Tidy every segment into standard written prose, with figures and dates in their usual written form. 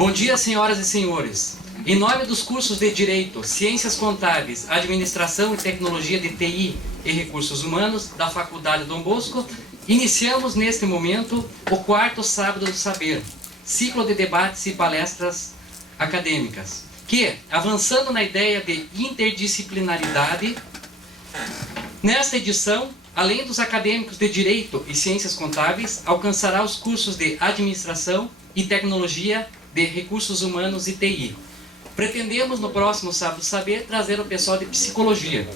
Bom dia, senhoras e senhores. Em nome dos cursos de Direito, Ciências Contábeis, Administração e Tecnologia de TI e Recursos Humanos da Faculdade Dom Bosco, iniciamos neste momento o 4º Sábado do Saber, ciclo de debates e palestras acadêmicas, que, avançando na ideia de interdisciplinaridade, nesta edição, além dos acadêmicos de Direito e Ciências Contábeis, alcançará os cursos de Administração e Tecnologia de Recursos Humanos e TI. Pretendemos, no próximo Sábado do Saber, trazer o pessoal de Psicologia.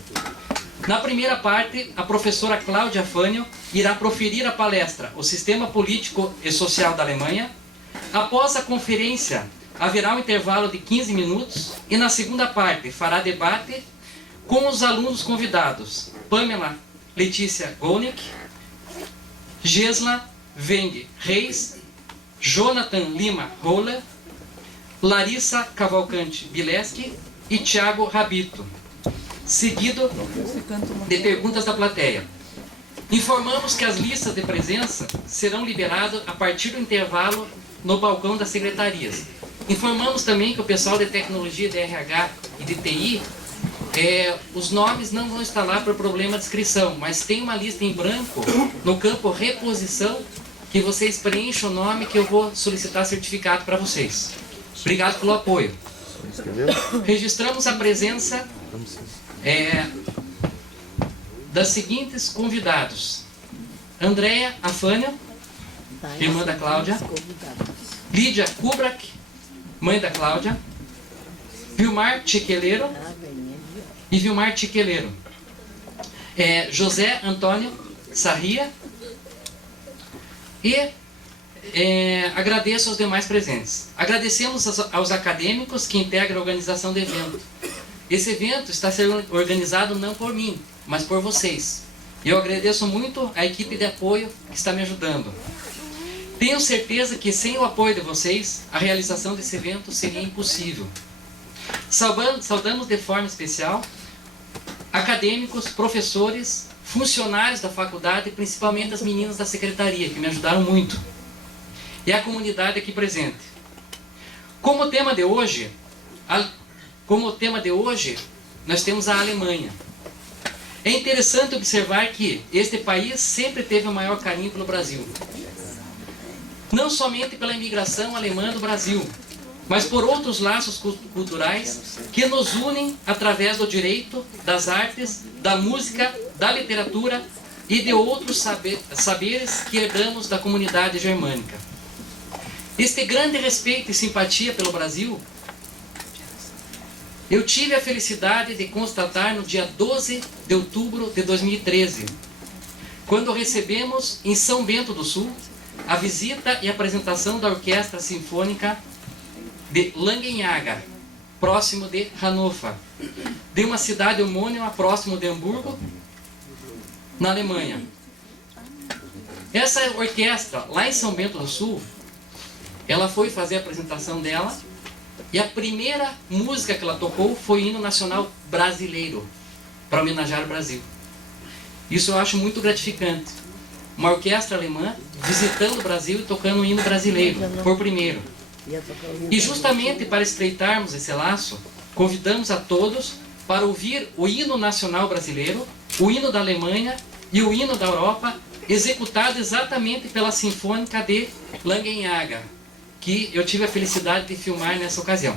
Na primeira parte, a professora Cláudia Fânio irá proferir a palestra O Sistema Político e Social da Alemanha. Após a conferência, haverá um intervalo de 15 minutos e na segunda parte fará debate com os alunos convidados Pamela Letícia Golnick, Gesla Weng Reis, Jonathan Lima Roller, Larissa Cavalcante Bileski e Thiago Rabito, seguido de perguntas da plateia. Informamos que as listas de presença serão liberadas a partir do intervalo no balcão das secretarias. Informamos também que o pessoal de tecnologia, de RH e de TI, os nomes não vão estar lá por problema de inscrição, mas tem uma lista em branco no campo reposição que vocês preenchem o nome que eu vou solicitar certificado para vocês. Obrigado pelo apoio. Registramos a presença das seguintes convidados: Andréia Afânio, irmã da Cláudia; Lídia Kubrak, mãe da Cláudia; Vilmar Tiqueleiro e Vilmar Tiqueleiro; José Antônio Sarria, e agradeço aos demais presentes. Agradecemos aos acadêmicos que integram a organização do evento. Esse evento está sendo organizado não por mim, mas por vocês. E eu agradeço muito a equipe de apoio que está me ajudando. Tenho certeza que sem o apoio de vocês, a realização desse evento seria impossível. Saudamos de forma especial acadêmicos, professores, funcionários da faculdade, principalmente as meninas da secretaria, que me ajudaram muito. E a comunidade aqui presente. Como tema de hoje, nós temos a Alemanha. É interessante observar que este país sempre teve o maior carinho pelo Brasil. Não somente pela imigração alemã do Brasil, mas por outros laços culturais que nos unem através do direito, das artes, da música, da literatura e de outros saberes que herdamos da comunidade germânica. Este grande respeito e simpatia pelo Brasil, eu tive a felicidade de constatar no dia 12 de outubro de 2013, quando recebemos em São Bento do Sul a visita e apresentação da Orquestra Sinfônica de Langenhaga, próximo de Hannover, de uma cidade homônima próximo de Hamburgo, na Alemanha. Essa orquestra, lá em São Bento do Sul, ela foi fazer a apresentação dela e a primeira música que ela tocou foi o hino nacional brasileiro, para homenagear o Brasil. Isso eu acho muito gratificante. Uma orquestra alemã visitando o Brasil e tocando o hino brasileiro, por primeiro. E justamente para estreitarmos esse laço, convidamos a todos para ouvir o hino nacional brasileiro, o hino da Alemanha e o hino da Europa, executado exatamente pela Sinfônica de Langenhaga, que eu tive a felicidade de filmar nessa ocasião.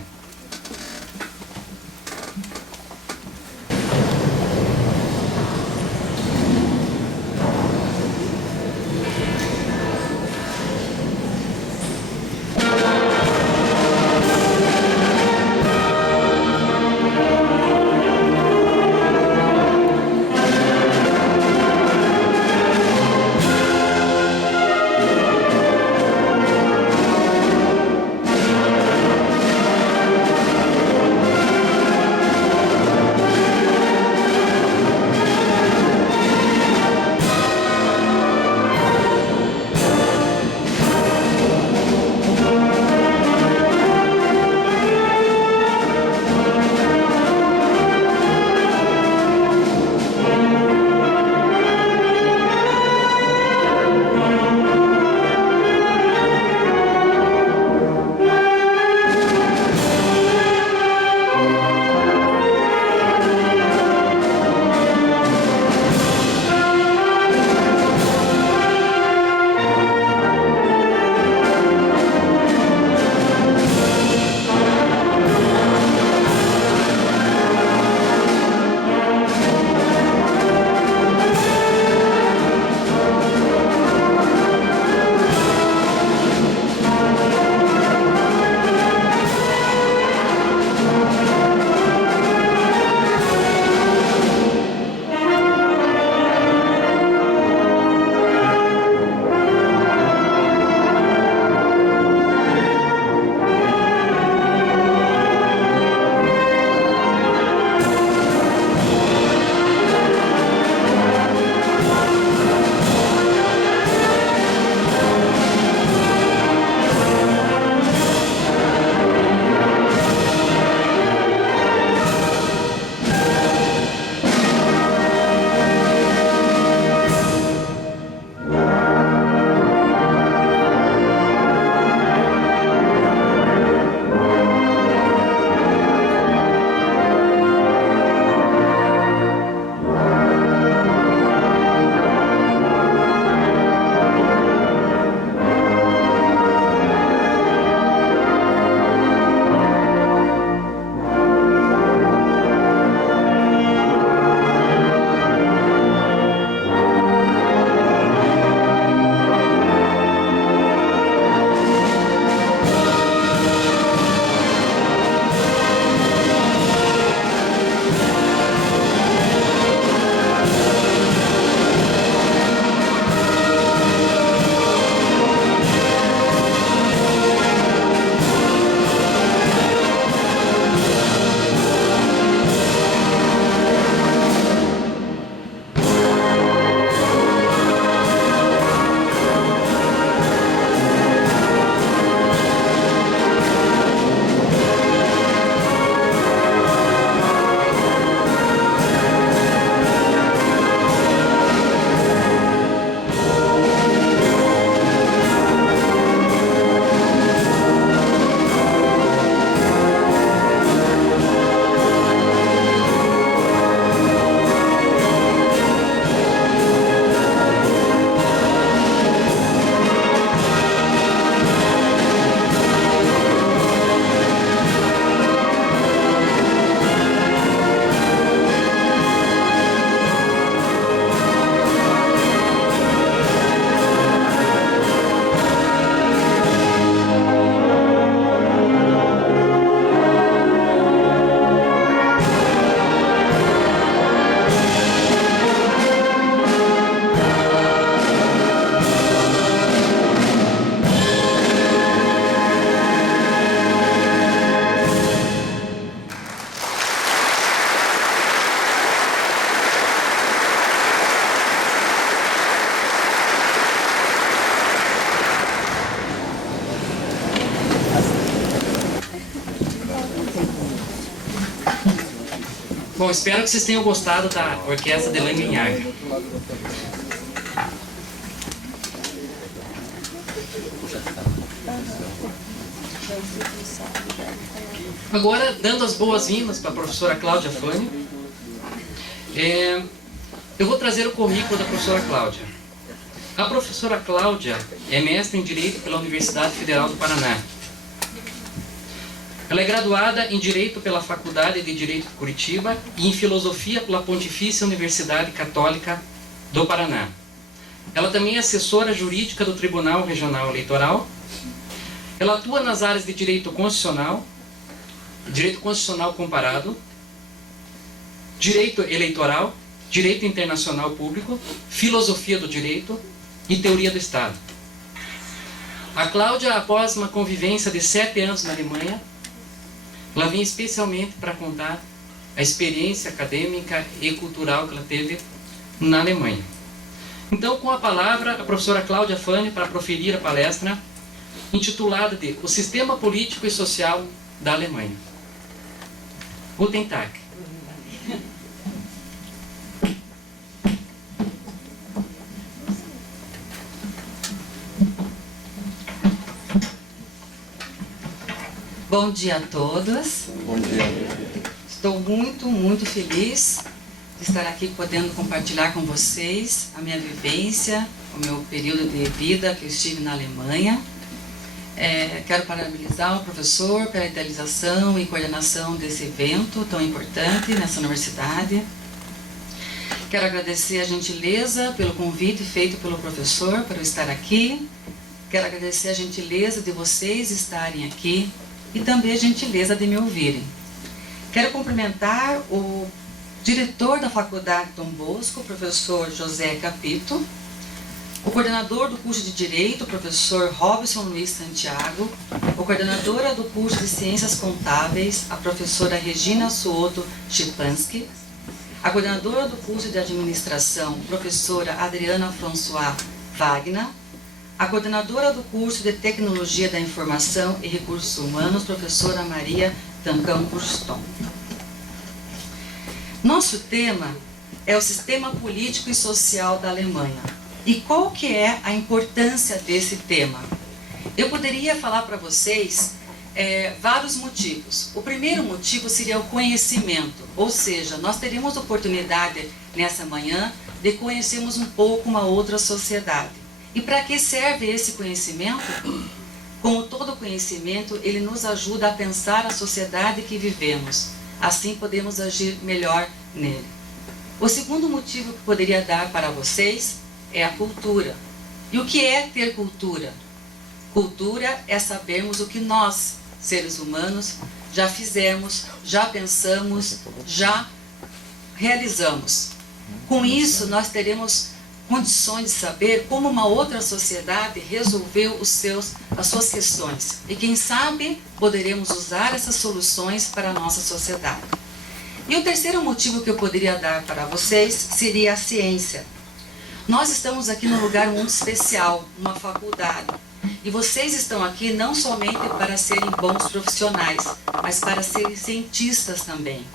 Bom, espero que vocês tenham gostado da orquestra de Langenhagen. Agora, dando as boas-vindas para a professora Cláudia Fânio, eu vou trazer o currículo da professora Cláudia. A professora Cláudia é mestre em Direito pela Universidade Federal do Paraná. Ela é graduada em Direito pela Faculdade de Direito de Curitiba e em Filosofia pela Pontifícia Universidade Católica do Paraná. Ela também é assessora jurídica do Tribunal Regional Eleitoral. Ela atua nas áreas de Direito Constitucional Comparado, Direito Eleitoral, Direito Internacional Público, Filosofia do Direito e Teoria do Estado. A Cláudia, após uma convivência de 7 anos na Alemanha, ela vem especialmente para contar a experiência acadêmica e cultural que ela teve na Alemanha. Então, com a palavra, a professora Cláudia Fânio para proferir a palestra intitulada de O Sistema Político e Social da Alemanha. Guten Tag. Bom dia a todos. Bom dia. Estou muito feliz de estar aqui podendo compartilhar com vocês a minha vivência, o meu período de vida que eu estive na Alemanha. Quero parabenizar o professor pela idealização e coordenação desse evento tão importante nessa universidade. Quero agradecer a gentileza pelo convite feito pelo professor para eu estar aqui. Quero agradecer a gentileza de vocês estarem aqui e também a gentileza de me ouvirem. Quero cumprimentar o diretor da Faculdade Dom Bosco, o professor José Capito, o coordenador do curso de Direito, o professor Robson Luiz Santiago, a coordenadora do curso de Ciências Contábeis, a professora Regina Suoto Chipansky, a coordenadora do curso de Administração, professora Adriana François Wagner, a coordenadora do curso de Tecnologia da Informação e Recursos Humanos, professora Maria Tancão Burston. Nosso tema é o sistema político e social da Alemanha. E qual que é a importância desse tema? Eu poderia falar para vocês vários motivos. O primeiro motivo seria o conhecimento, ou seja, nós teríamos oportunidade nessa manhã de conhecermos um pouco uma outra sociedade. E para que serve esse conhecimento? Como todo conhecimento, ele nos ajuda a pensar a sociedade que vivemos. Assim podemos agir melhor nele. O segundo motivo que poderia dar para vocês é a cultura. E o que é ter cultura? Cultura é sabermos o que nós, seres humanos, já fizemos, já pensamos, já realizamos. Com isso, nós teremos condições de saber como uma outra sociedade resolveu as suas questões. E quem sabe poderemos usar essas soluções para a nossa sociedade. E o terceiro motivo que eu poderia dar para vocês seria a ciência. Nós estamos aqui num lugar muito especial, uma faculdade. E vocês estão aqui não somente para serem bons profissionais, mas para serem cientistas também.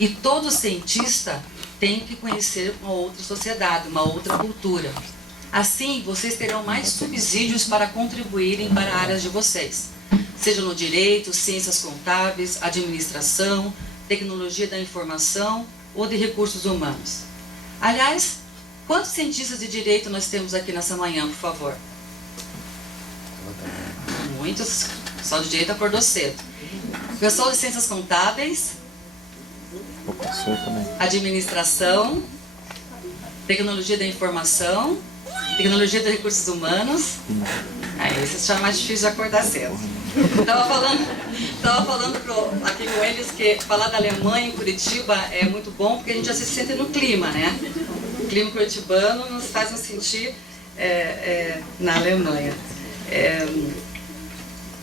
E todo cientista tem que conhecer uma outra sociedade, uma outra cultura. Assim, vocês terão mais subsídios para contribuírem para áreas de vocês, seja no direito, ciências contábeis, administração, tecnologia da informação ou de recursos humanos. Aliás, quantos cientistas de direito nós temos aqui nessa manhã, por favor? Muitos. O pessoal de direito acordou cedo. O pessoal de ciências contábeis, administração, tecnologia da informação, tecnologia de recursos humanos. Aí esses já é mais difícil de acordar cedo. Estava falando aqui com eles que falar da Alemanha em Curitiba é muito bom porque a gente já se sente no clima, né? O clima curitibano nos faz nos sentir na Alemanha.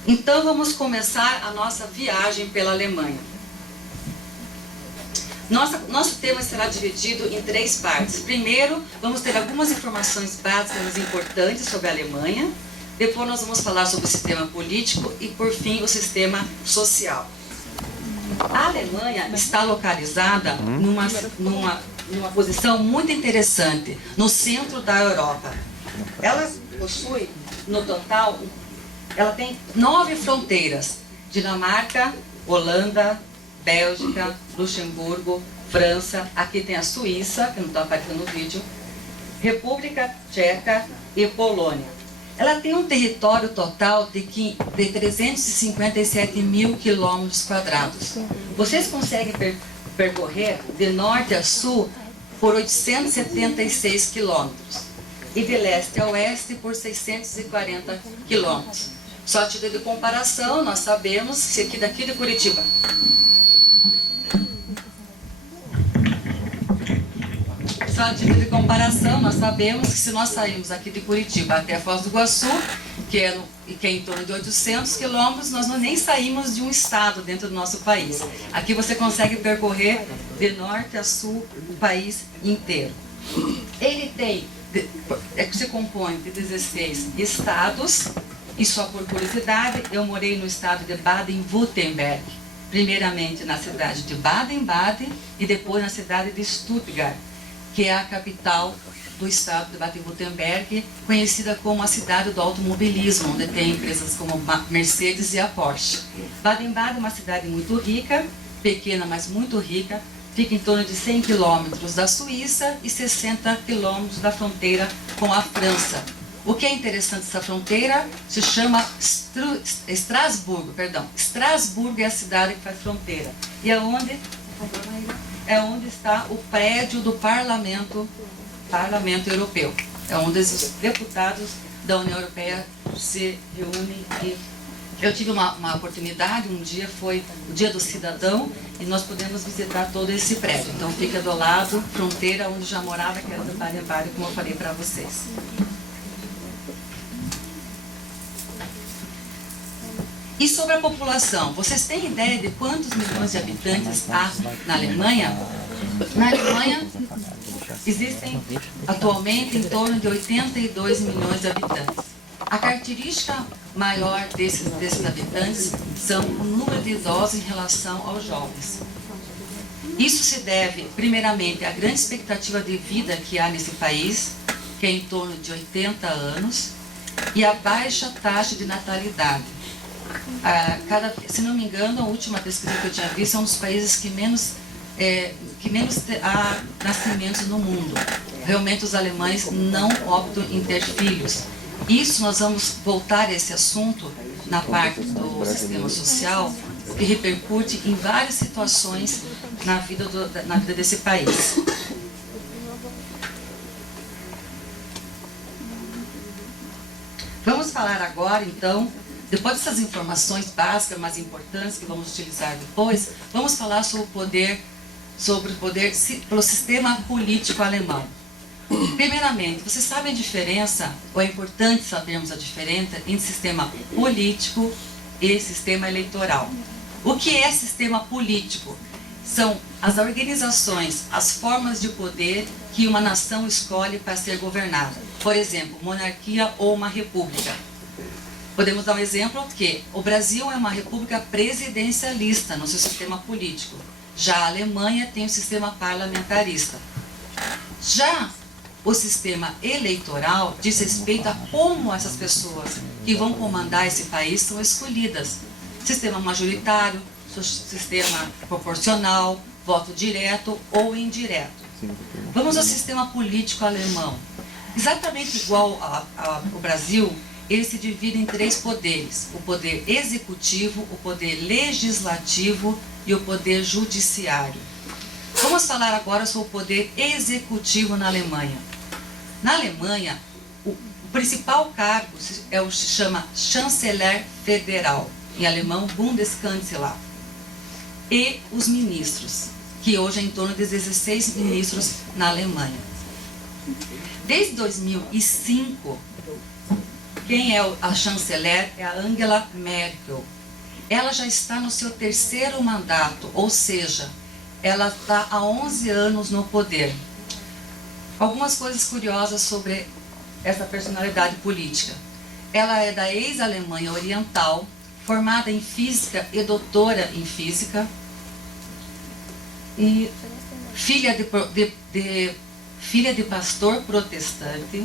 Então vamos começar a nossa viagem pela Alemanha. Nosso tema será dividido em 3 partes. Primeiro, vamos ter algumas informações básicas importantes sobre a Alemanha. Depois nós vamos falar sobre o sistema político e, por fim, o sistema social. A Alemanha está localizada numa posição muito interessante, no centro da Europa. Ela possui, no total, ela tem 9 fronteiras: Dinamarca, Holanda, Bélgica, Luxemburgo, França, aqui tem a Suíça, que não está aparecendo no vídeo, República Tcheca e Polônia. Ela tem um território total de 357 mil quilômetros quadrados. Vocês conseguem percorrer de norte a sul por 876 quilômetros e de leste a oeste por 640 quilômetros. Só a título de comparação, nós sabemos que daqui de Curitiba nós sabemos que se nós sairmos aqui de Curitiba até Foz do Iguaçu, que é em torno de 800 quilômetros, nós nem saímos de um estado dentro do nosso país. Aqui você consegue percorrer de norte a sul o país inteiro. Ele se compõe de 16 estados, e só por curiosidade, eu morei no estado de Baden-Württemberg, primeiramente na cidade de Baden-Baden e depois na cidade de Stuttgart, que é a capital do estado de Baden-Württemberg, conhecida como a cidade do automobilismo, onde tem empresas como a Mercedes e a Porsche. Baden-Baden é uma cidade muito rica, pequena, mas muito rica, fica em torno de 100 quilômetros da Suíça e 60 quilômetros da fronteira com a França. O que é interessante dessa fronteira se chama Estrasburgo, perdão. Estrasburgo é a cidade que faz fronteira. E aonde? É onde está o prédio do Parlamento Europeu. É onde os deputados da União Europeia se reúnem. E eu tive uma oportunidade, um dia foi o Dia do Cidadão, e nós podemos visitar todo esse prédio. Então fica do lado, fronteira, onde já morava, que era do Baden-Baden, como eu falei para vocês. E sobre a população, vocês têm ideia de quantos milhões de habitantes há na Alemanha? Na Alemanha existem atualmente em torno de 82 milhões de habitantes. A característica maior desses habitantes são o número de idosos em relação aos jovens. Isso se deve, primeiramente, à grande expectativa de vida que há nesse país, que é em torno de 80 anos, e à baixa taxa de natalidade. Se não me engano, a última pesquisa que eu tinha visto é um dos países que menos há nascimentos no mundo. Realmente os alemães não optam em ter filhos. Isso nós vamos voltar a esse assunto na parte do sistema social, que repercute em várias situações na vida desse país. Vamos falar agora, então, depois dessas informações básicas, mas importantes, que vamos utilizar depois, vamos falar sobre o poder pelo sistema político alemão. Primeiramente, vocês sabem a diferença, ou é importante sabermos a diferença entre sistema político e sistema eleitoral. O que é sistema político? São as organizações, as formas de poder que uma nação escolhe para ser governada. Por exemplo, monarquia ou uma república. Podemos dar um exemplo que o Brasil é uma república presidencialista no seu sistema político. Já a Alemanha tem o sistema parlamentarista. Já o sistema eleitoral diz respeito a como essas pessoas que vão comandar esse país são escolhidas. Sistema majoritário, sistema proporcional, voto direto ou indireto. Vamos ao sistema político alemão. Exatamente igual ao Brasil, ele se divide em 3 poderes: o poder executivo, o poder legislativo e o poder judiciário. Vamos falar agora sobre o poder executivo na Alemanha. Na Alemanha, o principal cargo se chama Chanceler Federal, em alemão Bundeskanzler, e os ministros, que hoje é em torno de 16 ministros na Alemanha. Desde 2005, quem é a chanceler é a Angela Merkel. Ela já está no seu 3º mandato, ou seja, ela está há 11 anos no poder. Algumas coisas curiosas sobre essa personalidade política. Ela é da ex-Alemanha Oriental, formada em física e doutora em física. e filha de pastor protestante.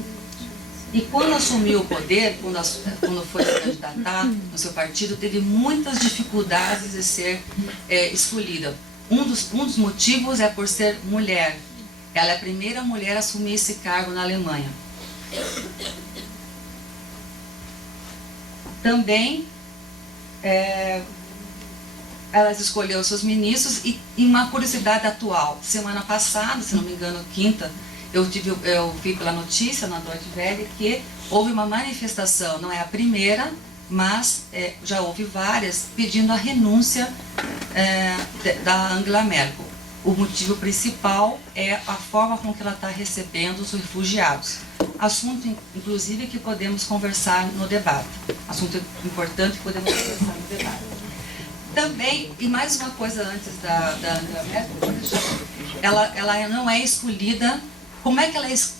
E quando assumiu o poder, quando foi se candidatar no seu partido, teve muitas dificuldades de ser escolhida. Um dos motivos é por ser mulher. Ela é a primeira mulher a assumir esse cargo na Alemanha. Também ela escolheu seus ministros e uma curiosidade atual. Semana passada, se não me engano, quinta, eu vi pela notícia na Deutsche Welle que houve uma manifestação, não é a primeira, mas já houve várias, pedindo a renúncia da Angela Merkel. O motivo principal é a forma com que ela está recebendo os refugiados. Assunto, inclusive, que podemos conversar no debate. Assunto importante que podemos conversar no debate. Também, e mais uma coisa antes da Angela Merkel, ela não é escolhida.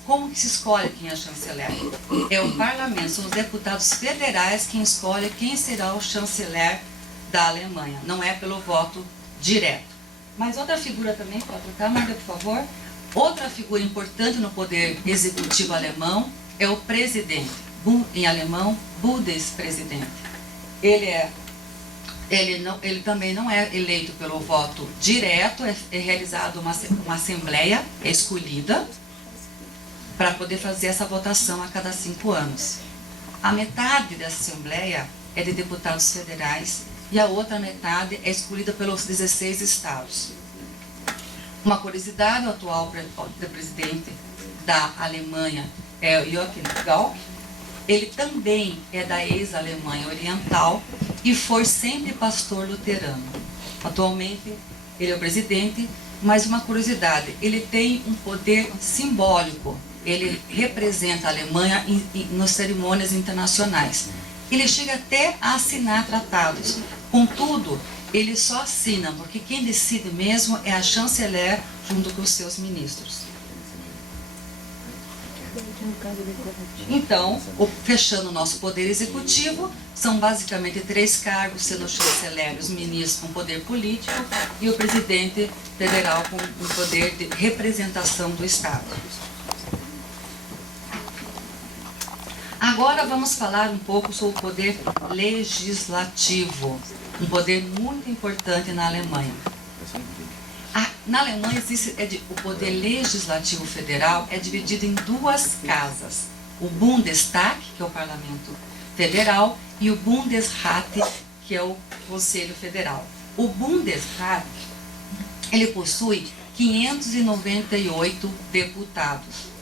Como que se escolhe quem é chanceler? É o parlamento, são os deputados federais quem escolhe quem será o chanceler da Alemanha. Não é pelo voto direto. Mas outra figura também, pode trocar, Marga, por favor. Outra figura importante no poder executivo alemão é o presidente. Em alemão, Bundespräsident. Ele também não é eleito pelo voto direto, é realizada uma assembleia, é escolhida para poder fazer essa votação a cada 5 anos. A metade dessa assembleia é de deputados federais e a outra metade é escolhida pelos 16 estados. Uma curiosidade, o atual presidente da Alemanha é Joachim Gauck. Ele também é da ex-Alemanha Oriental e foi sempre pastor luterano. Atualmente ele é o presidente, mas uma curiosidade, ele tem um poder simbólico. Ele representa a Alemanha nas cerimônias internacionais. Ele chega até a assinar tratados. Contudo, ele só assina, porque quem decide mesmo é a chanceler junto com os seus ministros. Então, fechando o nosso poder executivo, são basicamente 3 cargos, sendo o chanceler, os ministros com poder político e o presidente federal com o poder de representação do Estado. Agora vamos falar um pouco sobre o poder legislativo, um poder muito importante na Alemanha. Na Alemanha existe o poder legislativo federal é dividido em 2 casas: o Bundestag, que é o Parlamento Federal, e o Bundesrat, que é o Conselho Federal. O Bundesrat, ele possui 598 deputados,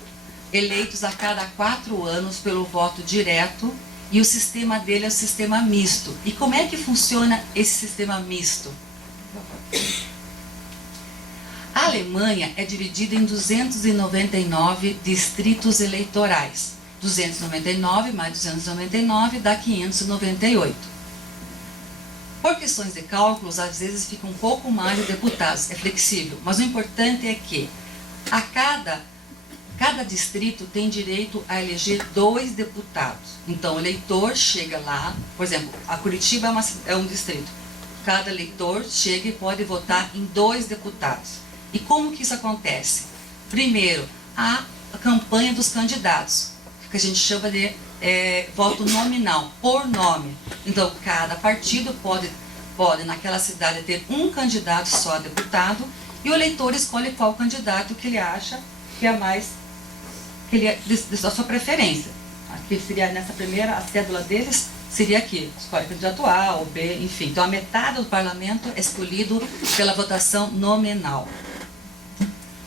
eleitos a cada 4 anos pelo voto direto, e o sistema dele é o sistema misto. E como é que funciona esse sistema misto? A Alemanha é dividida em 299 distritos eleitorais. 299 mais 299 dá 598. Por questões de cálculos, às vezes fica um pouco mais de deputados, é flexível, mas o importante é que cada distrito tem direito a eleger 2 deputados. Então, o eleitor chega lá, por exemplo, a Curitiba é um distrito. Cada eleitor chega e pode votar em 2 deputados. E como que isso acontece? Primeiro, a campanha dos candidatos, que a gente chama de voto nominal, por nome. Então, cada partido pode naquela cidade ter um candidato só a deputado, e o eleitor escolhe qual candidato que ele acha que é mais, da sua preferência. Aqui seria nessa primeira, a cédula deles seria aqui, escolhe candidato A ou B, enfim. Então, a metade do parlamento é escolhido pela votação nominal.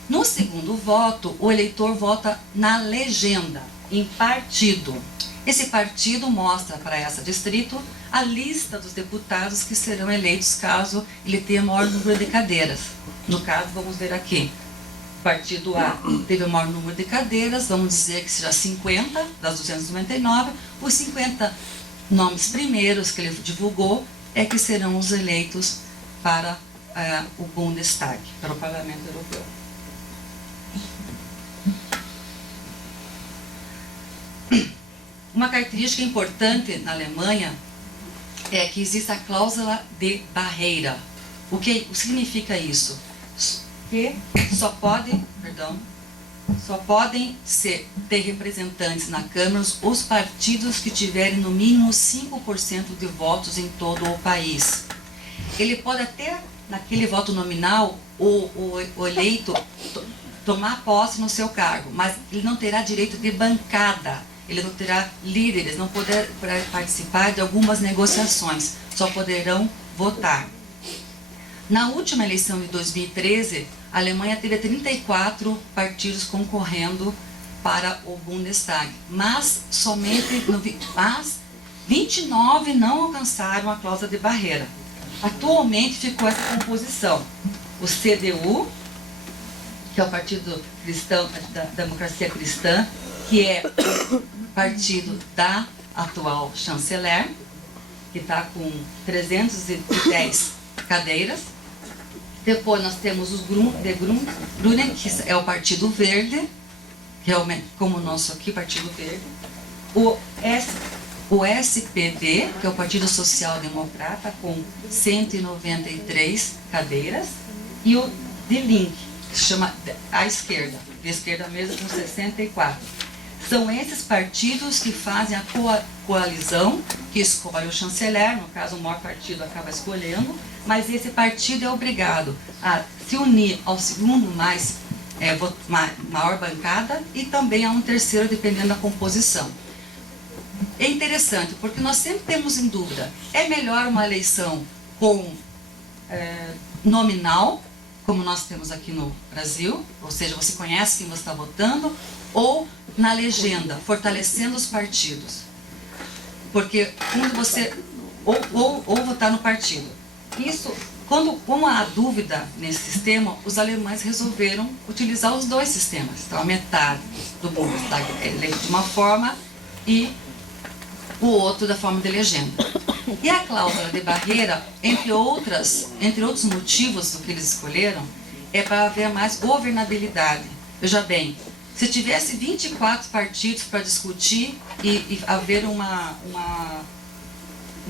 No segundo voto, o eleitor vota na legenda, em partido. Esse partido mostra para esse distrito a lista dos deputados que serão eleitos caso ele tenha maior número de cadeiras. No caso, vamos ver aqui. O partido A teve o maior número de cadeiras, vamos dizer que seja 50 das 299. Os 50 nomes primeiros que ele divulgou é que serão os eleitos para o Bundestag, para o Parlamento Europeu. Uma característica importante na Alemanha é que existe a cláusula de barreira. O que significa isso? que só podem ter representantes na Câmara os partidos que tiverem no mínimo 5% de votos em todo o país. Ele pode até, naquele voto nominal, o eleito tomar posse no seu cargo, mas ele não terá direito de bancada, ele não terá líderes, não poderá participar de algumas negociações, só poderão votar. Na última eleição de 2013, a Alemanha teve 34 partidos concorrendo para o Bundestag, mas 29 não alcançaram a cláusula de barreira. Atualmente ficou essa composição: o CDU, que é o Partido Cristão, da Democracia Cristã, que é o partido da atual chanceler, que está com 310 cadeiras. Depois nós temos os Grünen, que é o Partido Verde, realmente como o nosso aqui, Partido Verde. O SPD, que é o Partido Social Democrata, com 193 cadeiras. E o Die Linke, que se chama a esquerda, de esquerda mesmo, com 64. São esses partidos que fazem a coalizão, que escolhe o chanceler, no caso o maior partido acaba escolhendo, mas esse partido é obrigado a se unir ao segundo maior bancada e também a um terceiro, dependendo da composição. É interessante, porque nós sempre temos em dúvida, é melhor uma eleição com nominal, como nós temos aqui no Brasil, ou seja, você conhece quem você está votando, ou na legenda, fortalecendo os partidos. Porque quando você... Ou votar no partido. Isso, como há dúvida nesse sistema, os alemães resolveram utilizar os dois sistemas. Então, a metade do Bundestag é eleito de uma forma e o outro da forma de legenda. E a cláusula de barreira, entre outros motivos do que eles escolheram, é para haver mais governabilidade. Veja bem, se tivesse 24 partidos para discutir e haver um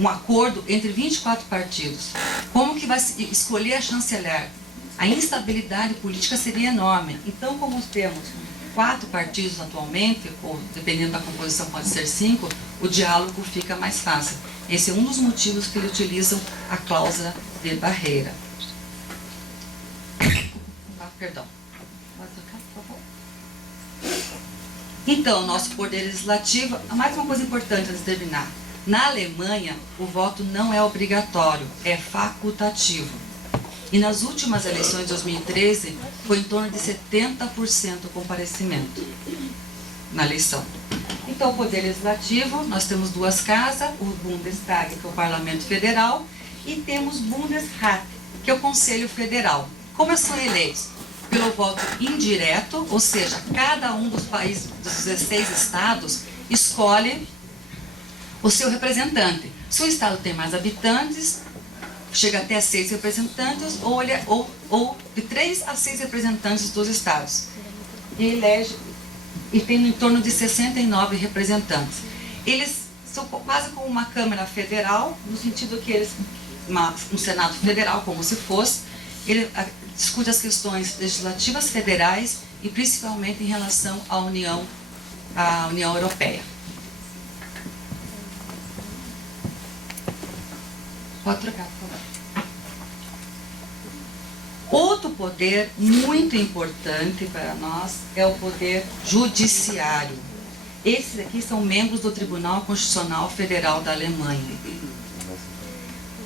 acordo entre 24 partidos, como que vai escolher a chanceler? A instabilidade política seria enorme. Então, como temos 4 partidos atualmente, ou dependendo da composição pode ser 5, o diálogo fica mais fácil. Esse é um dos motivos que eles utilizam a cláusula de barreira. Perdão. Então, nosso poder legislativo, mais uma coisa importante antes de terminar. Na Alemanha, o voto não é obrigatório, é facultativo. E nas últimas eleições de 2013, foi em torno de 70% o comparecimento na eleição. Então, o poder legislativo, nós temos 2 casas, o Bundestag, que é o Parlamento Federal, e temos o Bundesrat, que é o Conselho Federal. Como são eleitos? Pelo voto indireto, ou seja, cada um dos países, dos 16 estados, escolhe o seu representante. Se o estado tem mais habitantes, chega até 6 representantes, ou de 3 a 6 representantes dos estados. E tem em torno de 69 representantes. Eles são quase como uma Câmara Federal, no sentido que eles, um Senado Federal, como se fosse, ele discute as questões legislativas federais e principalmente em relação à União Europeia. Pode trocar, por favor. Outro poder muito importante para nós é o poder judiciário. Esses aqui são membros do Tribunal Constitucional Federal da Alemanha.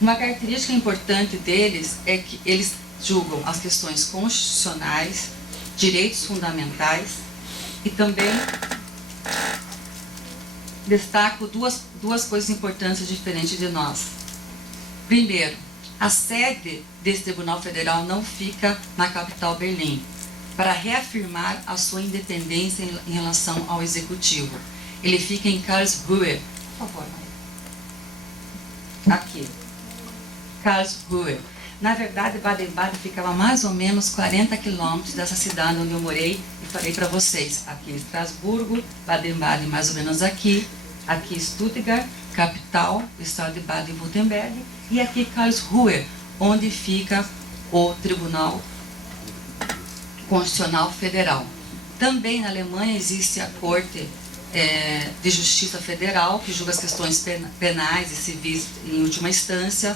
Uma característica importante deles é que eles julgam as questões constitucionais, direitos fundamentais e também destaco duas coisas importantes diferentes de nós. Primeiro, a sede desse Tribunal Federal não fica na capital Berlim, para reafirmar a sua independência em relação ao Executivo. Ele fica em Karlsruhe. Por favor, Maria. Aqui. Karlsruhe. Na verdade, Baden-Baden ficava mais ou menos 40 quilômetros dessa cidade onde eu morei e falei para vocês. Aqui em Estrasburgo, Baden-Baden mais ou menos aqui. Aqui Stuttgart, capital do estado de Baden-Württemberg. E aqui Karlsruhe, onde fica o Tribunal Constitucional Federal. Também na Alemanha existe a Corte de Justiça Federal, que julga as questões penais e civis em última instância,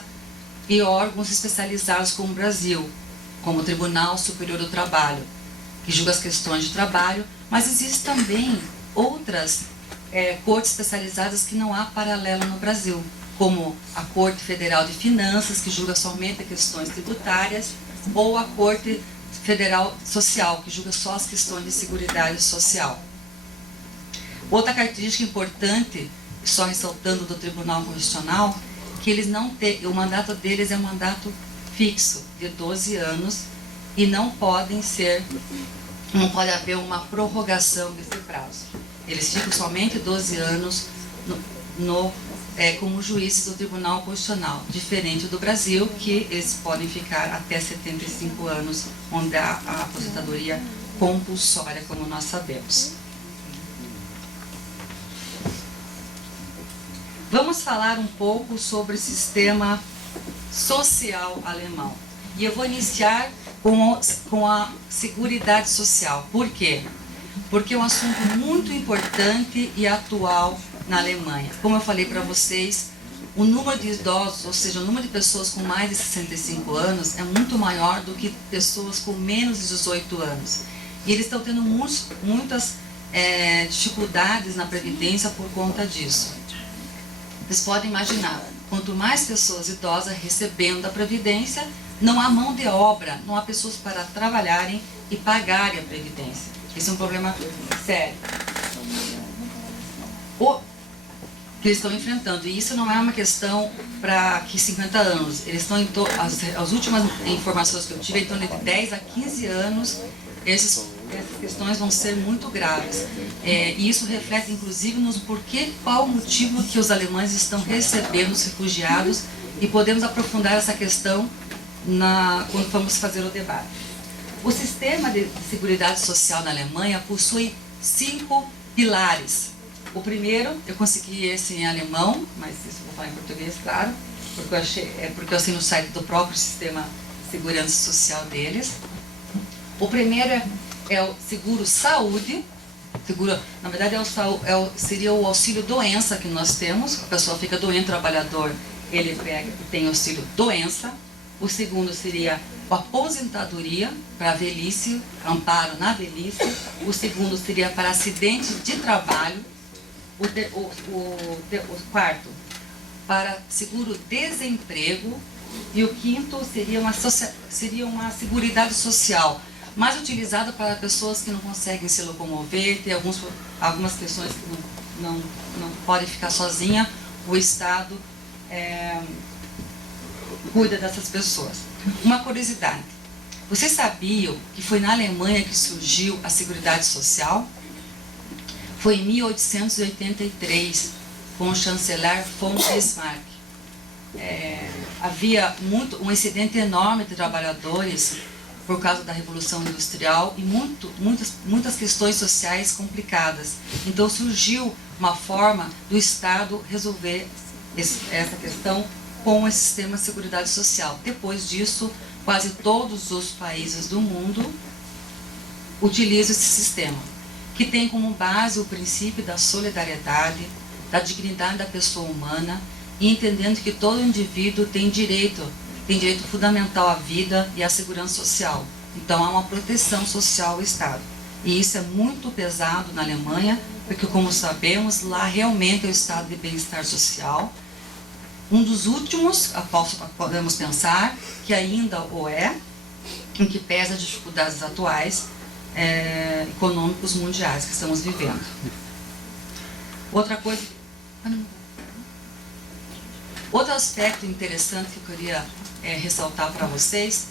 e órgãos especializados como o Brasil, como o Tribunal Superior do Trabalho, que julga as questões de trabalho, mas existem também outras cortes especializadas que não há paralelo no Brasil, como a Corte Federal de Finanças, que julga somente questões tributárias, ou a Corte Federal Social, que julga só as questões de seguridade social. Outra característica importante, só ressaltando do Tribunal Constitucional, que eles não têm, o mandato deles é um mandato fixo, de 12 anos, e não pode haver uma prorrogação desse prazo. Eles ficam somente 12 anos como juízes do Tribunal Constitucional, diferente do Brasil, que eles podem ficar até 75 anos, onde há a aposentadoria compulsória, como nós sabemos. Vamos falar um pouco sobre o sistema social alemão. E eu vou iniciar com a Seguridade Social. Por quê? Porque é um assunto muito importante e atual na Alemanha. Como eu falei para vocês, o número de idosos, ou seja, o número de pessoas com mais de 65 anos é muito maior do que pessoas com menos de 18 anos. E eles estão tendo muitas dificuldades na Previdência por conta disso. Vocês podem imaginar, quanto mais pessoas idosas recebendo a Previdência, não há mão de obra, não há pessoas para trabalharem e pagarem a Previdência. Esse é um problema sério que eles estão enfrentando. E isso não é uma questão para que 50 anos. Eles estão as últimas informações que eu tive, em torno de 10 a 15 anos, essas questões vão ser muito graves. E isso reflete, inclusive, qual o motivo que os alemães estão recebendo os refugiados, e podemos aprofundar essa questão quando vamos fazer o debate. O sistema de seguridade social na Alemanha possui 5 pilares. O primeiro, eu consegui esse em alemão, mas isso eu vou falar em português, claro, porque eu sei no site do próprio sistema de segurança social deles. O primeiro é o seguro-saúde. Na verdade, seria o auxílio-doença que nós temos. A pessoa fica doente, o trabalhador, ele tem auxílio-doença. O segundo seria a aposentadoria para a velhice, amparo na velhice. O segundo seria para acidente de trabalho. O quarto, para seguro-desemprego. E o quinto seria uma seguridade social, mais utilizada para pessoas que não conseguem se locomover, tem algumas questões que não podem ficar sozinha. O Estado cuida dessas pessoas. Uma curiosidade, vocês sabiam que foi na Alemanha que surgiu a Seguridade Social? Foi em 1883, com o chanceler von Bismarck. Havia um excedente enorme de trabalhadores por causa da Revolução Industrial e muitas questões sociais complicadas. Então surgiu uma forma do Estado resolver essa questão com esse sistema de seguridade social. Depois disso, quase todos os países do mundo utilizam esse sistema, que tem como base o princípio da solidariedade, da dignidade da pessoa humana, e entendendo que todo indivíduo tem direito fundamental à vida e à segurança social. Então há uma proteção social ao Estado. E isso é muito pesado na Alemanha, porque, como sabemos, lá realmente é o estado de bem-estar social. Um dos últimos, podemos pensar, que ainda o é, em que pesa as dificuldades atuais econômicos mundiais que estamos vivendo. Outro aspecto interessante que eu queria ressaltar para vocês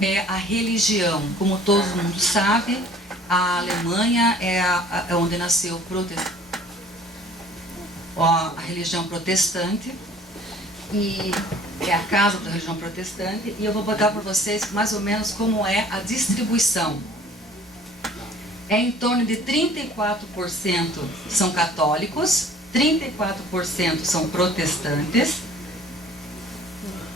é a religião. Como todo mundo sabe, a Alemanha é onde nasceu a religião protestante, e é a casa da religião protestante, e eu vou botar para vocês mais ou menos como é a distribuição. É em torno de 34% são católicos, 34% são protestantes,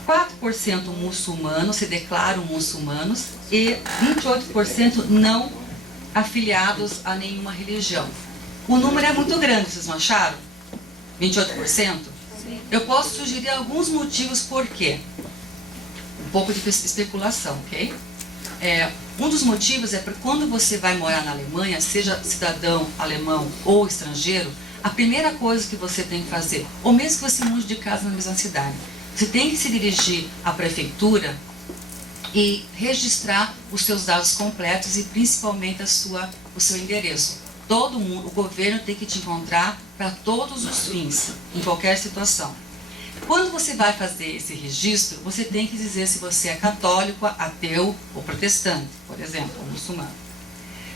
4% muçulmanos, se declaram muçulmanos, e 28% não afiliados a nenhuma religião. O número é muito grande, vocês não acharam? 28%? Sim. Eu posso sugerir alguns motivos por quê. Um pouco de especulação, ok? Um dos motivos é porque quando você vai morar na Alemanha, seja cidadão alemão ou estrangeiro, a primeira coisa que você tem que fazer, ou mesmo que você mude de casa na mesma cidade, você tem que se dirigir à prefeitura e registrar os seus dados completos e principalmente o seu endereço. Todo mundo, o governo tem que te encontrar para todos os fins, em qualquer situação. Quando você vai fazer esse registro, você tem que dizer se você é católico, ateu ou protestante, por exemplo, ou muçulmano.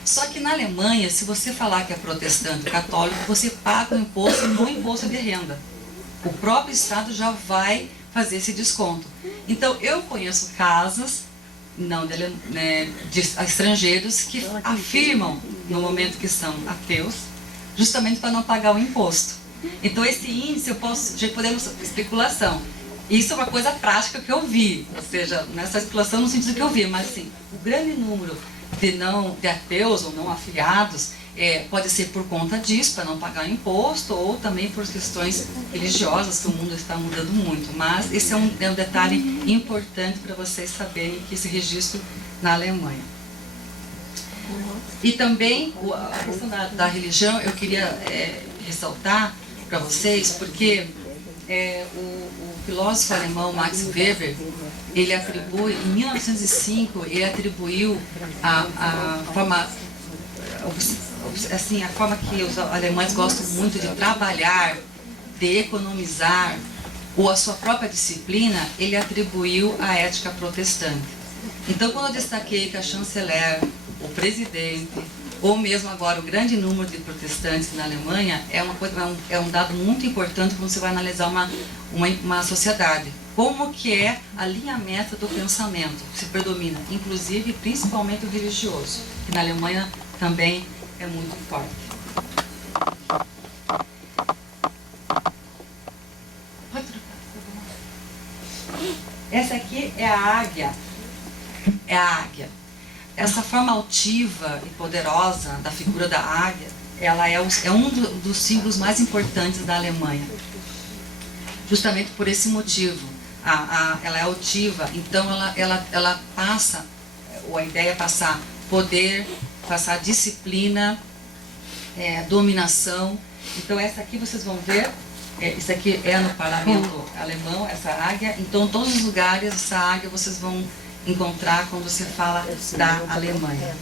Só que na Alemanha, se você falar que é protestante ou católico, você paga o imposto no imposto de renda. O próprio Estado já vai fazer esse desconto. Então, eu conheço casos de estrangeiros que afirmam, no momento que são ateus, justamente para não pagar o imposto. Então, esse índice, já podemos, especulação. Isso é uma coisa prática que eu vi, ou seja, nessa especulação no sentido que eu vi, mas assim, o grande número de ateus ou não afiliados pode ser por conta disso, para não pagar imposto, ou também por questões religiosas, que o mundo está mudando muito. Mas esse é um detalhe importante para vocês saberem que esse registro na Alemanha. E também a questão da religião, eu queria ressaltar para vocês, porque o filósofo alemão Max Weber, ele atribui, em 1905, ele atribuiu a forma que os alemães gostam muito de trabalhar, de economizar, ou a sua própria disciplina, ele atribuiu à ética protestante. Então, quando eu destaquei que a chanceler, o presidente, ou mesmo agora o grande número de protestantes na Alemanha, é um dado muito importante quando você vai analisar uma sociedade. Como que é alinhamento do pensamento, se predomina, inclusive, principalmente o religioso, que na Alemanha também é muito forte. Essa aqui é a águia. É a águia. Essa forma altiva e poderosa da figura da águia, ela é um dos símbolos mais importantes da Alemanha. Justamente por esse motivo. Ela é altiva, então ela passa, ou a ideia é passar poder, passar disciplina, dominação. Então essa aqui vocês vão ver, isso aqui é no parlamento alemão, essa águia. Então em todos os lugares essa águia vocês vão encontrar quando você fala da Alemanha.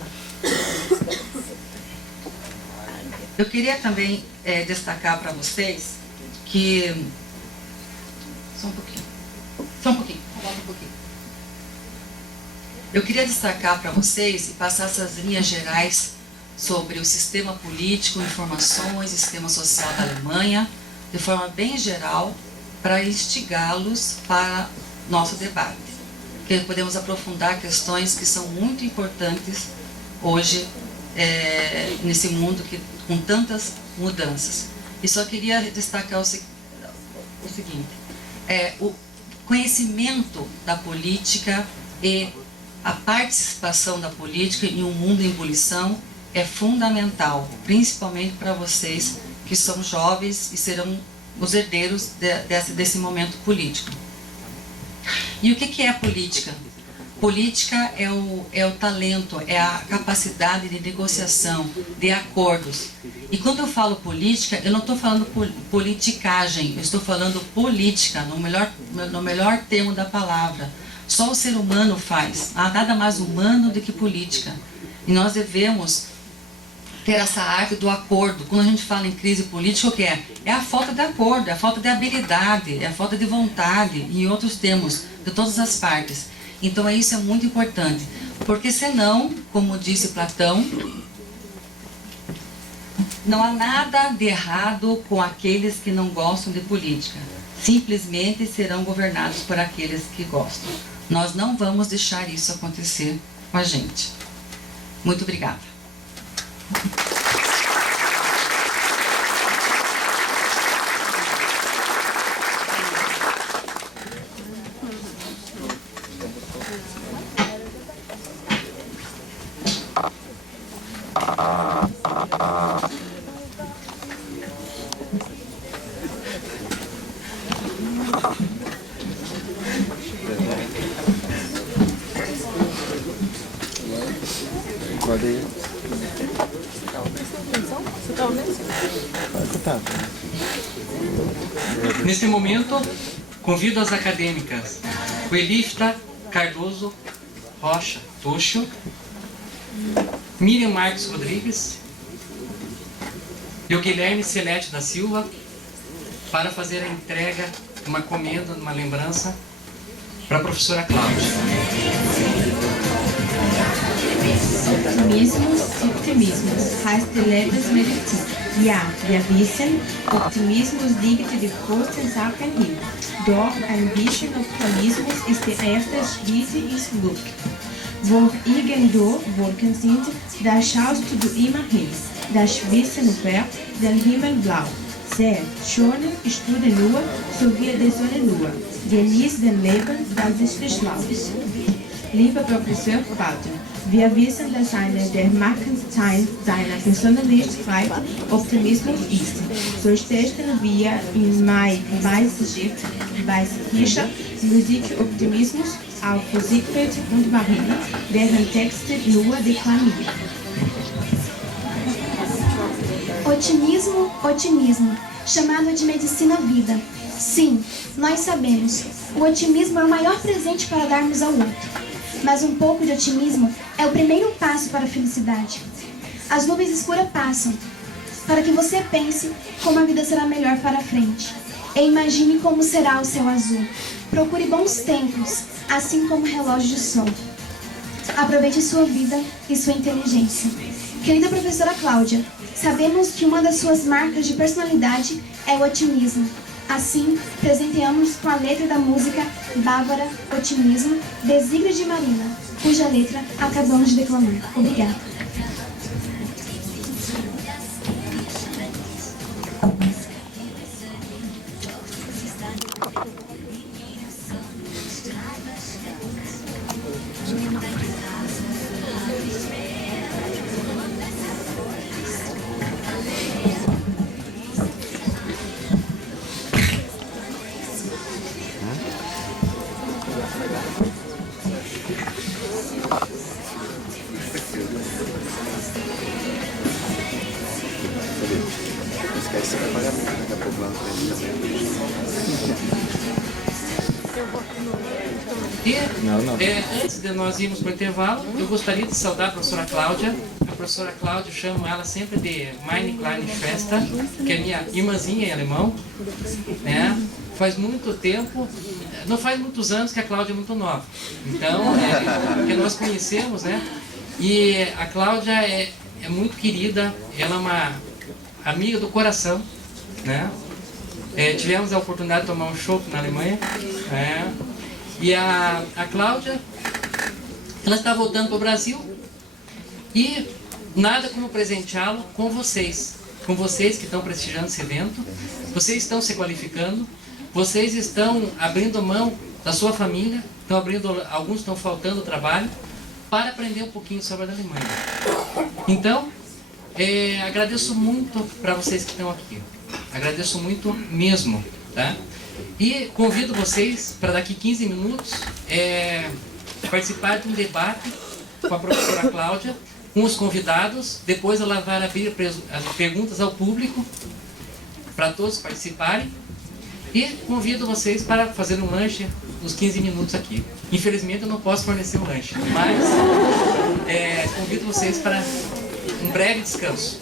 Eu queria também destacar para vocês que... Só um pouquinho. Eu queria destacar para vocês e passar essas linhas gerais sobre o sistema político, informações, sistema social da Alemanha, de forma bem geral, para instigá-los para nosso debate. Que podemos aprofundar questões que são muito importantes hoje, nesse mundo com tantas mudanças. E só queria destacar o seguinte, o conhecimento da política e a participação da política em um mundo em ebulição é fundamental, principalmente para vocês que são jovens e serão os herdeiros desse momento político. E o que é a política? Política é o talento, é a capacidade de negociação, de acordos. E quando eu falo política, eu não estou falando politicagem, eu estou falando política, no melhor termo da palavra. Só o ser humano faz, nada mais humano do que política. E nós devemos ter essa arte do acordo. Quando a gente fala em crise política, o que é? É a falta de acordo, é a falta de habilidade, é a falta de vontade, e outros termos, de todas as partes. Então isso é muito importante, porque senão, como disse Platão, não há nada de errado com aqueles que não gostam de política. Simplesmente serão governados por aqueles que gostam. Nós não vamos deixar isso acontecer com a gente. Muito obrigada. Neste momento, convido as acadêmicas Welifta Cardoso Rocha Tocho, Miriam Marques Rodrigues e o Guilherme Celete da Silva para fazer a entrega de uma comenda, de uma lembrança para a professora Cláudia. Optimismus heißt die Lebensmedizin. Ja, wir wissen, Optimismus liegt die großen Sachen hin. Doch ein bisschen Optimismus ist der erste Schritt ins Glück. Wo irgendwo Wolken sind, da schaust du immer hin. Das Wissen wird der Himmel blau. Sehr schön ist die Lua, so wie die Sonne nur. Genieß den Leben, das ist schlau. Lieber Professor Cláudia, wir wissen, dass eine der Markenzeichen seiner Persönlichkeit Optimismus ist. So testen wir in Mai Weißkircher Musik Optimismus auf Siegfried und Marie, deren Texte nur deklamieren. Otimismo, otimismo, chamado de medicina vida. Sim, nós sabemos, o otimismo é o maior presente para darmos ao outro. Mas um pouco de otimismo é o primeiro passo para a felicidade. As nuvens escuras passam, para que você pense como a vida será melhor para a frente. E imagine como será o céu azul. Procure bons tempos, assim como relógio de sol. Aproveite sua vida e sua inteligência. Querida professora Cláudia, sabemos que uma das suas marcas de personalidade é o otimismo. Assim, presenteamos com a letra da música Bárbara, Otimismo, de Sigrid Marina, cuja letra acabamos de declamar. Obrigada. Esquece de pagar daqui a pouco lá no Antes de nós irmos para o intervalo, eu gostaria de saudar a professora Cláudia. A professora Cláudia, eu chamo ela sempre de Meine kleine Schwester, que é minha irmãzinha em alemão, né? Faz muito tempo, não faz muitos anos que a Cláudia é muito nova. Então, que nós conhecemos, né? E a Cláudia é muito querida, ela é uma amiga do coração, né? Tivemos a oportunidade de tomar um chopp na Alemanha, né? E a Cláudia, ela está voltando para o Brasil e nada como presenteá-lo com vocês que estão prestigiando esse evento, vocês estão se qualificando, vocês estão abrindo mão da sua família, alguns estão faltando trabalho para aprender um pouquinho sobre a Alemanha. Então, agradeço muito para vocês que estão aqui, agradeço muito mesmo, tá? E convido vocês para daqui 15 minutos participar de um debate com a professora Cláudia, com os convidados. Depois ela vai abrir as perguntas ao público para todos participarem. E convido vocês para fazer um lanche nos 15 minutos aqui. Infelizmente eu não posso fornecer um lanche, mas convido vocês para um breve descanso.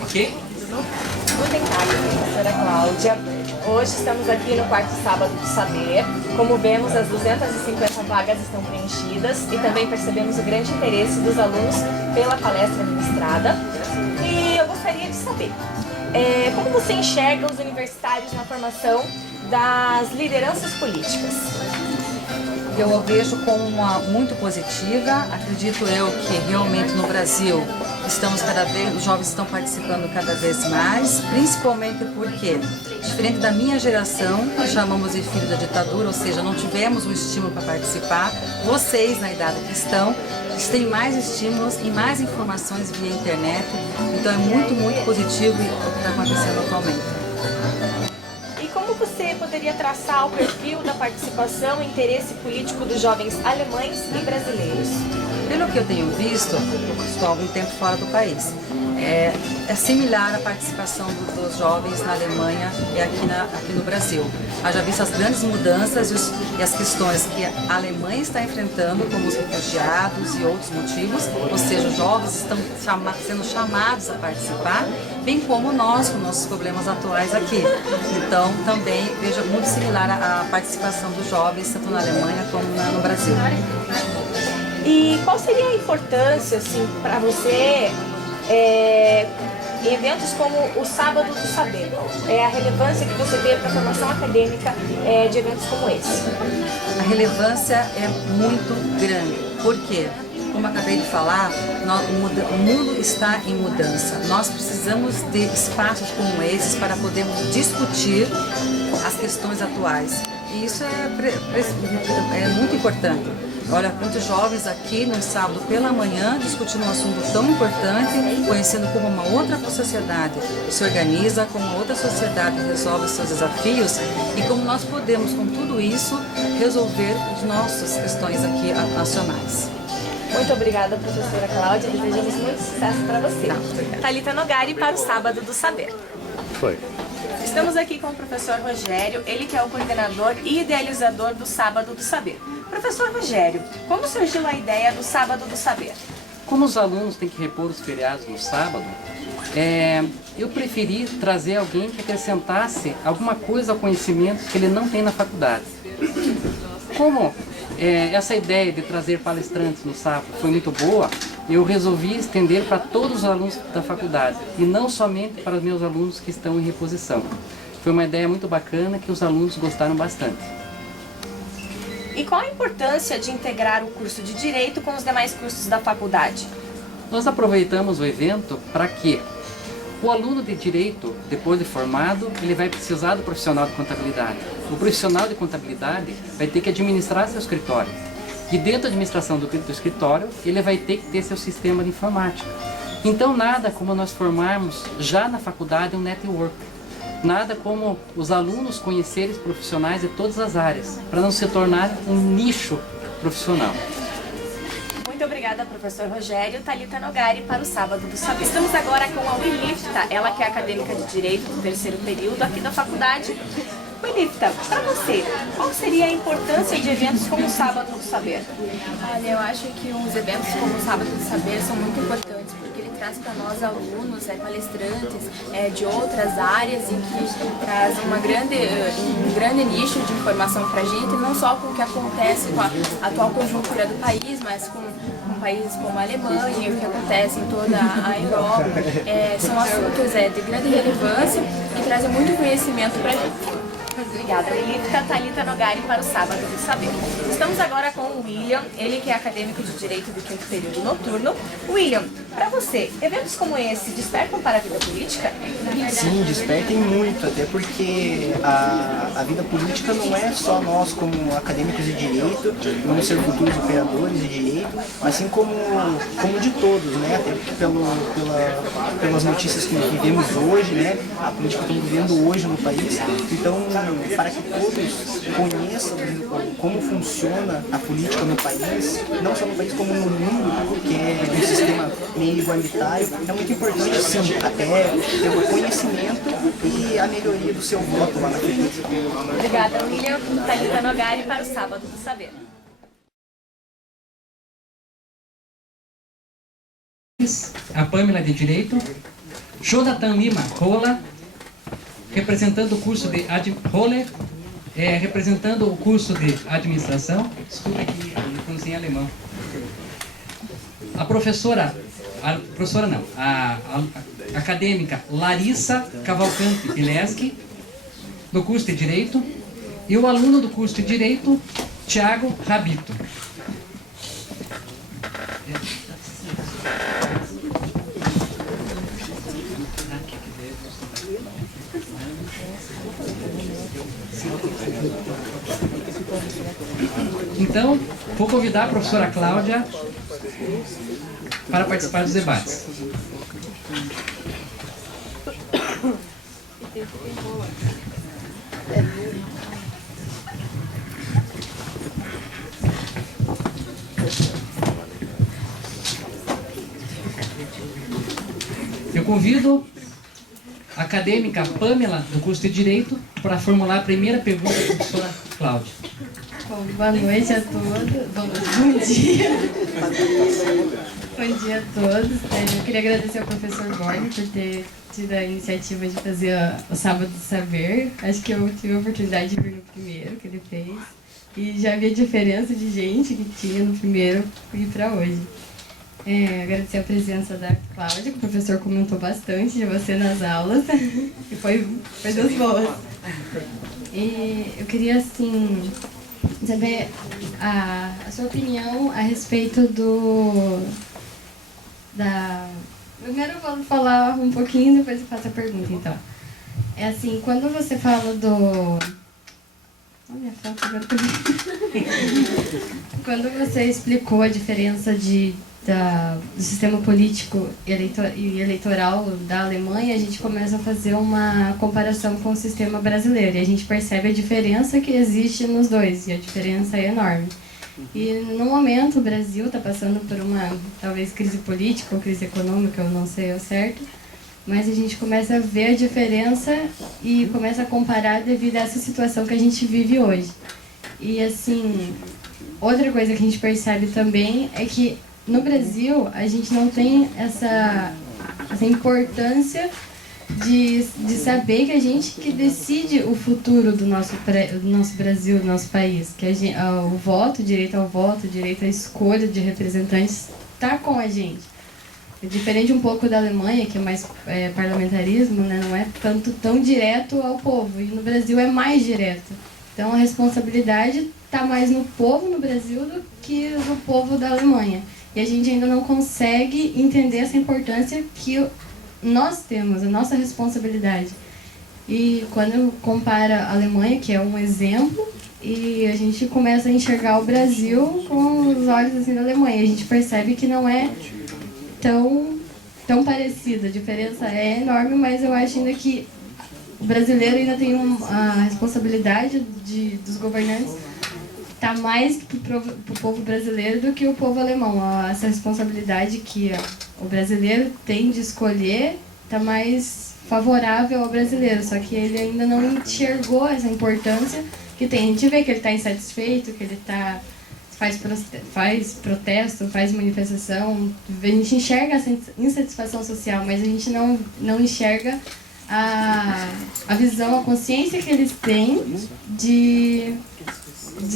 Ok? Guten Tag, professora Cláudia. Hoje estamos aqui no quarto sábado do saber. Como vemos, as 250 vagas estão preenchidas e também percebemos o grande interesse dos alunos pela palestra ministrada. E eu gostaria de saber, como você enxerga os universitários na formação das lideranças políticas? eu vejo como muito positiva. Acredito eu que realmente no Brasil os jovens estão participando cada vez mais, principalmente porque, diferente da minha geração, que chamamos de filho da ditadura, ou seja, não tivemos o estímulo para participar, vocês, na idade que estão, têm mais estímulos e mais informações via internet, então é muito, muito positivo o que está acontecendo atualmente. Como você poderia traçar o perfil da participação e interesse político dos jovens alemães e brasileiros? Pelo que eu tenho visto, estou há algum tempo fora do país, é similar à participação dos jovens na Alemanha e aqui no Brasil. Haja visto as grandes mudanças e as questões que a Alemanha está enfrentando, como os refugiados e outros motivos, ou seja, os jovens estão sendo chamados a participar, bem como nós, com nossos problemas atuais aqui. Então, também vejo muito similar à participação dos jovens, tanto na Alemanha como no Brasil. E qual seria a importância, assim, para você, em eventos como o Sábado do Saber? A relevância que você vê para a formação acadêmica de eventos como esse? A relevância é muito grande. Por quê? Como acabei de falar, o mundo está em mudança. Nós precisamos de espaços como esses para podermos discutir as questões atuais. E isso é muito importante. Olha, muitos jovens aqui no sábado pela manhã discutindo um assunto tão importante, conhecendo como uma outra sociedade se organiza, como uma outra sociedade resolve os seus desafios e como nós podemos, com tudo isso, resolver as nossas questões aqui nacionais. Muito obrigada, professora Cláudia. Desejamos muito sucesso para você. Thalita Nogari para o Sábado do Saber. Foi. Estamos aqui com o professor Rogério, ele que é o coordenador e idealizador do Sábado do Saber. Professor Rogério, como surgiu a ideia do Sábado do Saber? Como os alunos têm que repor os feriados no sábado, eu preferi trazer alguém que acrescentasse alguma coisa ao conhecimento que ele não tem na faculdade. Como essa ideia de trazer palestrantes no sábado foi muito boa, eu resolvi estender para todos os alunos da faculdade e não somente para os meus alunos que estão em reposição. Foi uma ideia muito bacana que os alunos gostaram bastante. E qual a importância de integrar o curso de Direito com os demais cursos da faculdade? Nós aproveitamos o evento para que o aluno de Direito, depois de formado, ele vai precisar do profissional de contabilidade. O profissional de contabilidade vai ter que administrar seu escritório. E dentro da administração do escritório, ele vai ter que ter seu sistema de informática. Então nada como nós formarmos já na faculdade um network. Nada como os alunos conhecerem os profissionais de todas as áreas, para não se tornar um nicho profissional. Muito obrigada, professor Rogério. Thalita Nogari para o Sábado do Saber. Estamos agora com a Wilifta, ela que é acadêmica de Direito do terceiro período aqui da faculdade. Wilifta, para você, qual seria a importância de eventos como o Sábado do Saber? Olha, eu acho que os eventos como o Sábado do Saber são muito importantes, porque ele traz para nós alunos, palestrantes de outras áreas e que traz um grande nicho de informação para a gente, não só com o que acontece com a atual conjuntura do país, mas com países como a Alemanha e o que acontece em toda a Europa. São assuntos de grande relevância que trazem muito conhecimento para a gente. Obrigada, Wilifta. Thalita Nogari para o Sábado do Saber. Estamos agora com o William, ele que é acadêmico de Direito do 5º período noturno. William, para você, eventos como esse despertam para a vida política? Sim, despertem muito, até porque a vida política não é só nós como acadêmicos de Direito, vamos ser futuros operadores de Direito, assim como de todos, né? Até pelas notícias que vivemos hoje, né? A política que estamos vivendo hoje no país. Então, para que todos conheçam como funciona a política no país, não só no país como no mundo, que é um sistema meio igualitário, é muito importante sim, até ter o conhecimento e a melhoria do seu voto lá na frente. Obrigada, William. Thalita Nogari para o Sábado do Saber. A Pâmela de Direito, Jonathan Lima Rola, representando o curso de representando o curso de administração. Desculpa que eu pronunciei em alemão. A acadêmica Larissa Cavalcante Pileski, do curso de Direito, e o aluno do curso de Direito, Thiago Rabito. Então, vou convidar a professora Cláudia para participar dos debates. Eu convido a acadêmica Pamela, do curso de Direito, para formular a primeira pergunta à professora Cláudia. Bom, boa noite a todos. Bom dia. Bom dia a todos. Eu queria agradecer ao professor Borne por ter tido a iniciativa de fazer o Sábado do Saber. Acho que eu tive a oportunidade de vir no primeiro que ele fez. E já vi a diferença de gente que tinha no primeiro e para hoje. Agradecer a presença da Cláudia, que o professor comentou bastante de você nas aulas. E foi das boas. E eu queria, assim, saber a sua opinião a respeito Primeiro eu vou falar um pouquinho, depois eu faço a pergunta, então. É assim, quando você fala Olha, falta agora também. Quando você explicou a diferença do sistema político e eleitoral da Alemanha, a gente começa a fazer uma comparação com o sistema brasileiro. E a gente percebe a diferença que existe nos dois, e a diferença é enorme. E no momento o Brasil está passando por uma, talvez, crise política ou crise econômica, eu não sei ao certo, mas a gente começa a ver a diferença e começa a comparar devido a essa situação que a gente vive hoje. E assim, outra coisa que a gente percebe também é que no Brasil a gente não tem essa importância de saber que a gente que decide o futuro do nosso Brasil, do nosso país, que o voto, direito ao voto, direito à escolha de representantes está com a gente. É diferente um pouco da Alemanha, que é mais parlamentarismo, né? Não é tão direto ao povo, e no Brasil é mais direto. Então a responsabilidade está mais no povo no Brasil do que no povo da Alemanha. E a gente ainda não consegue entender essa importância que nós temos, a nossa responsabilidade. E quando compara a Alemanha, que é um exemplo, e a gente começa a enxergar o Brasil com os olhos assim da Alemanha, a gente percebe que não é tão parecido. A diferença é enorme, mas eu acho ainda que o brasileiro ainda tem a responsabilidade dos governantes tá mais pro povo brasileiro do que o povo alemão. Essa responsabilidade que o brasileiro tem de escolher tá mais favorável ao brasileiro, só que ele ainda não enxergou essa importância que tem. A gente vê que ele está insatisfeito, que ele faz protesto, faz manifestação, a gente enxerga essa insatisfação social, mas a gente não enxerga a visão, a consciência que eles têm de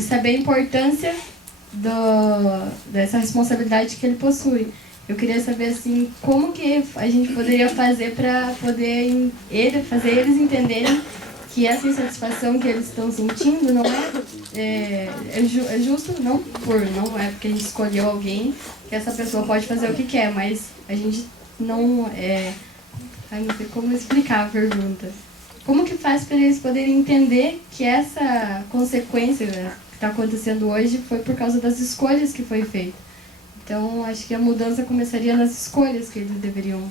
saber a importância dessa responsabilidade que ele possui. Eu queria saber assim, como que a gente poderia fazer para poder fazer eles entenderem que essa insatisfação que eles estão sentindo não é justo, não é porque a gente escolheu alguém que essa pessoa pode fazer o que quer, mas a gente não sei como explicar a pergunta. Como que faz para eles poderem entender que essa consequência que está acontecendo hoje foi por causa das escolhas que foi feita? Então, acho que a mudança começaria nas escolhas que eles deveriam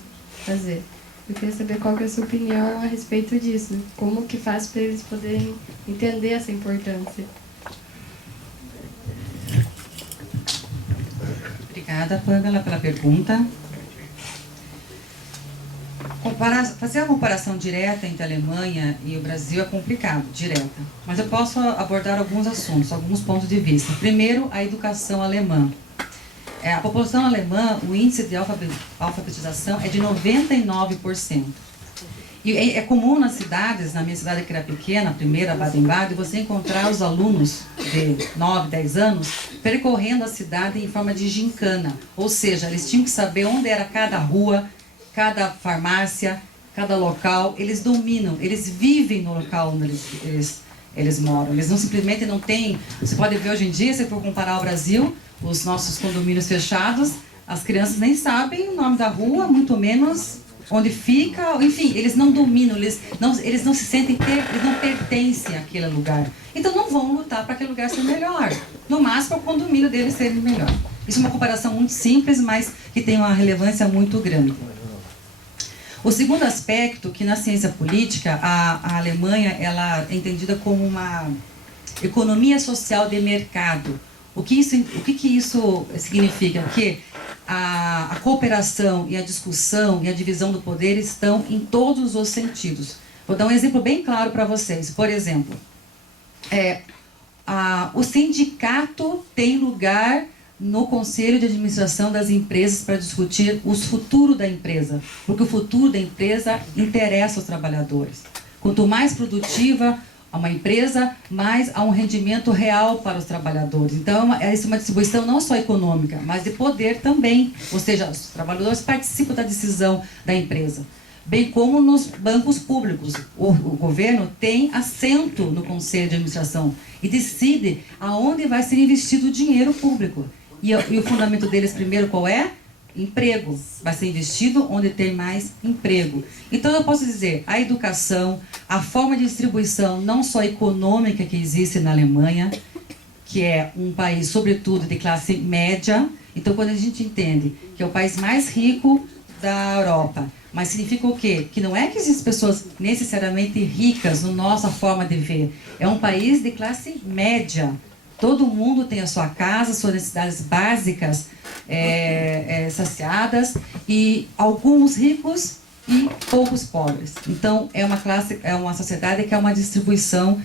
fazer. Eu queria saber qual que é a sua opinião a respeito disso. Como que faz para eles poderem entender essa importância? Obrigada, Pamela, pela pergunta. Fazer a comparação direta entre a Alemanha e o Brasil é complicado, direta. Mas eu posso abordar alguns assuntos, alguns pontos de vista. Primeiro, a educação alemã. A população alemã, o índice de alfabetização é de 99%. E é comum nas cidades, na minha cidade que era pequena, a primeira, Baden-Baden, você encontrar os alunos de 9, 10 anos percorrendo a cidade em forma de gincana. Ou seja, eles tinham que saber onde era cada rua, cada farmácia, cada local. Eles dominam, eles vivem no local onde eles moram. Eles não simplesmente não têm... Você pode ver hoje em dia, se for comparar ao Brasil, os nossos condomínios fechados, as crianças nem sabem o nome da rua, muito menos onde fica, enfim, eles não dominam, eles não se sentem, eles não pertencem àquele lugar. Então não vão lutar para aquele lugar ser melhor. No máximo, para o condomínio deles ser melhor. Isso é uma comparação muito simples, mas que tem uma relevância muito grande. O segundo aspecto, que na ciência política, a Alemanha ela é entendida como uma economia social de mercado. O que isso significa? Que a cooperação e a discussão e a divisão do poder estão em todos os sentidos. Vou dar um exemplo bem claro para vocês. Por exemplo, o sindicato tem lugar no conselho de administração das empresas para discutir o futuro da empresa, porque o futuro da empresa interessa aos trabalhadores. Quanto mais produtiva uma empresa, mais há um rendimento real para os trabalhadores. Então, isso é uma distribuição não só econômica, mas de poder também. Ou seja, os trabalhadores participam da decisão da empresa. Bem como nos bancos públicos. O governo tem assento no conselho de administração e decide aonde vai ser investido o dinheiro público. E o fundamento deles, primeiro, qual é? Emprego. Vai ser investido onde tem mais emprego. Então, eu posso dizer, a educação, a forma de distribuição, não só econômica que existe na Alemanha, que é um país, sobretudo, de classe média. Então, quando a gente entende que é o país mais rico da Europa, mas significa o quê? Que não é que existem pessoas necessariamente ricas, na nossa forma de ver. É um país de classe média. Todo mundo tem a sua casa, suas necessidades básicas saciadas, e alguns ricos e poucos pobres. Então, é uma sociedade que é uma distribuição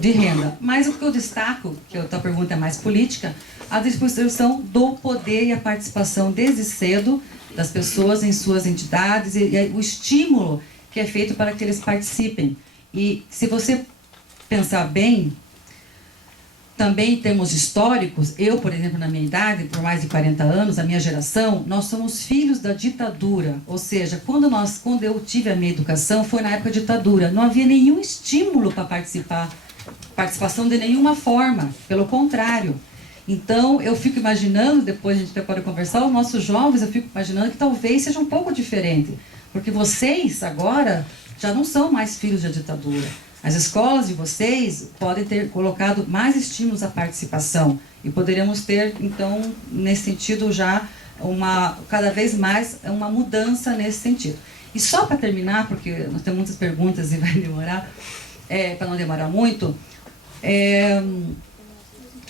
de renda. Mas o que eu destaco, que a tua pergunta é mais política, a distribuição do poder e a participação desde cedo das pessoas em suas entidades e o estímulo que é feito para que eles participem. E se você pensar bem, também em termos históricos, eu, por exemplo, na minha idade, por mais de 40 anos, a minha geração, nós somos filhos da ditadura. Ou seja, quando eu tive a minha educação, foi na época da ditadura. Não havia nenhum estímulo para participação de nenhuma forma, pelo contrário. Então, eu fico imaginando, depois a gente pode conversar, os nossos jovens, eu fico imaginando que talvez seja um pouco diferente. Porque vocês, agora, já não são mais filhos da ditadura. As escolas de vocês podem ter colocado mais estímulos à participação e poderíamos ter, então, nesse sentido, já cada vez mais uma mudança nesse sentido. E só para terminar, porque nós temos muitas perguntas e vai demorar, para não demorar muito,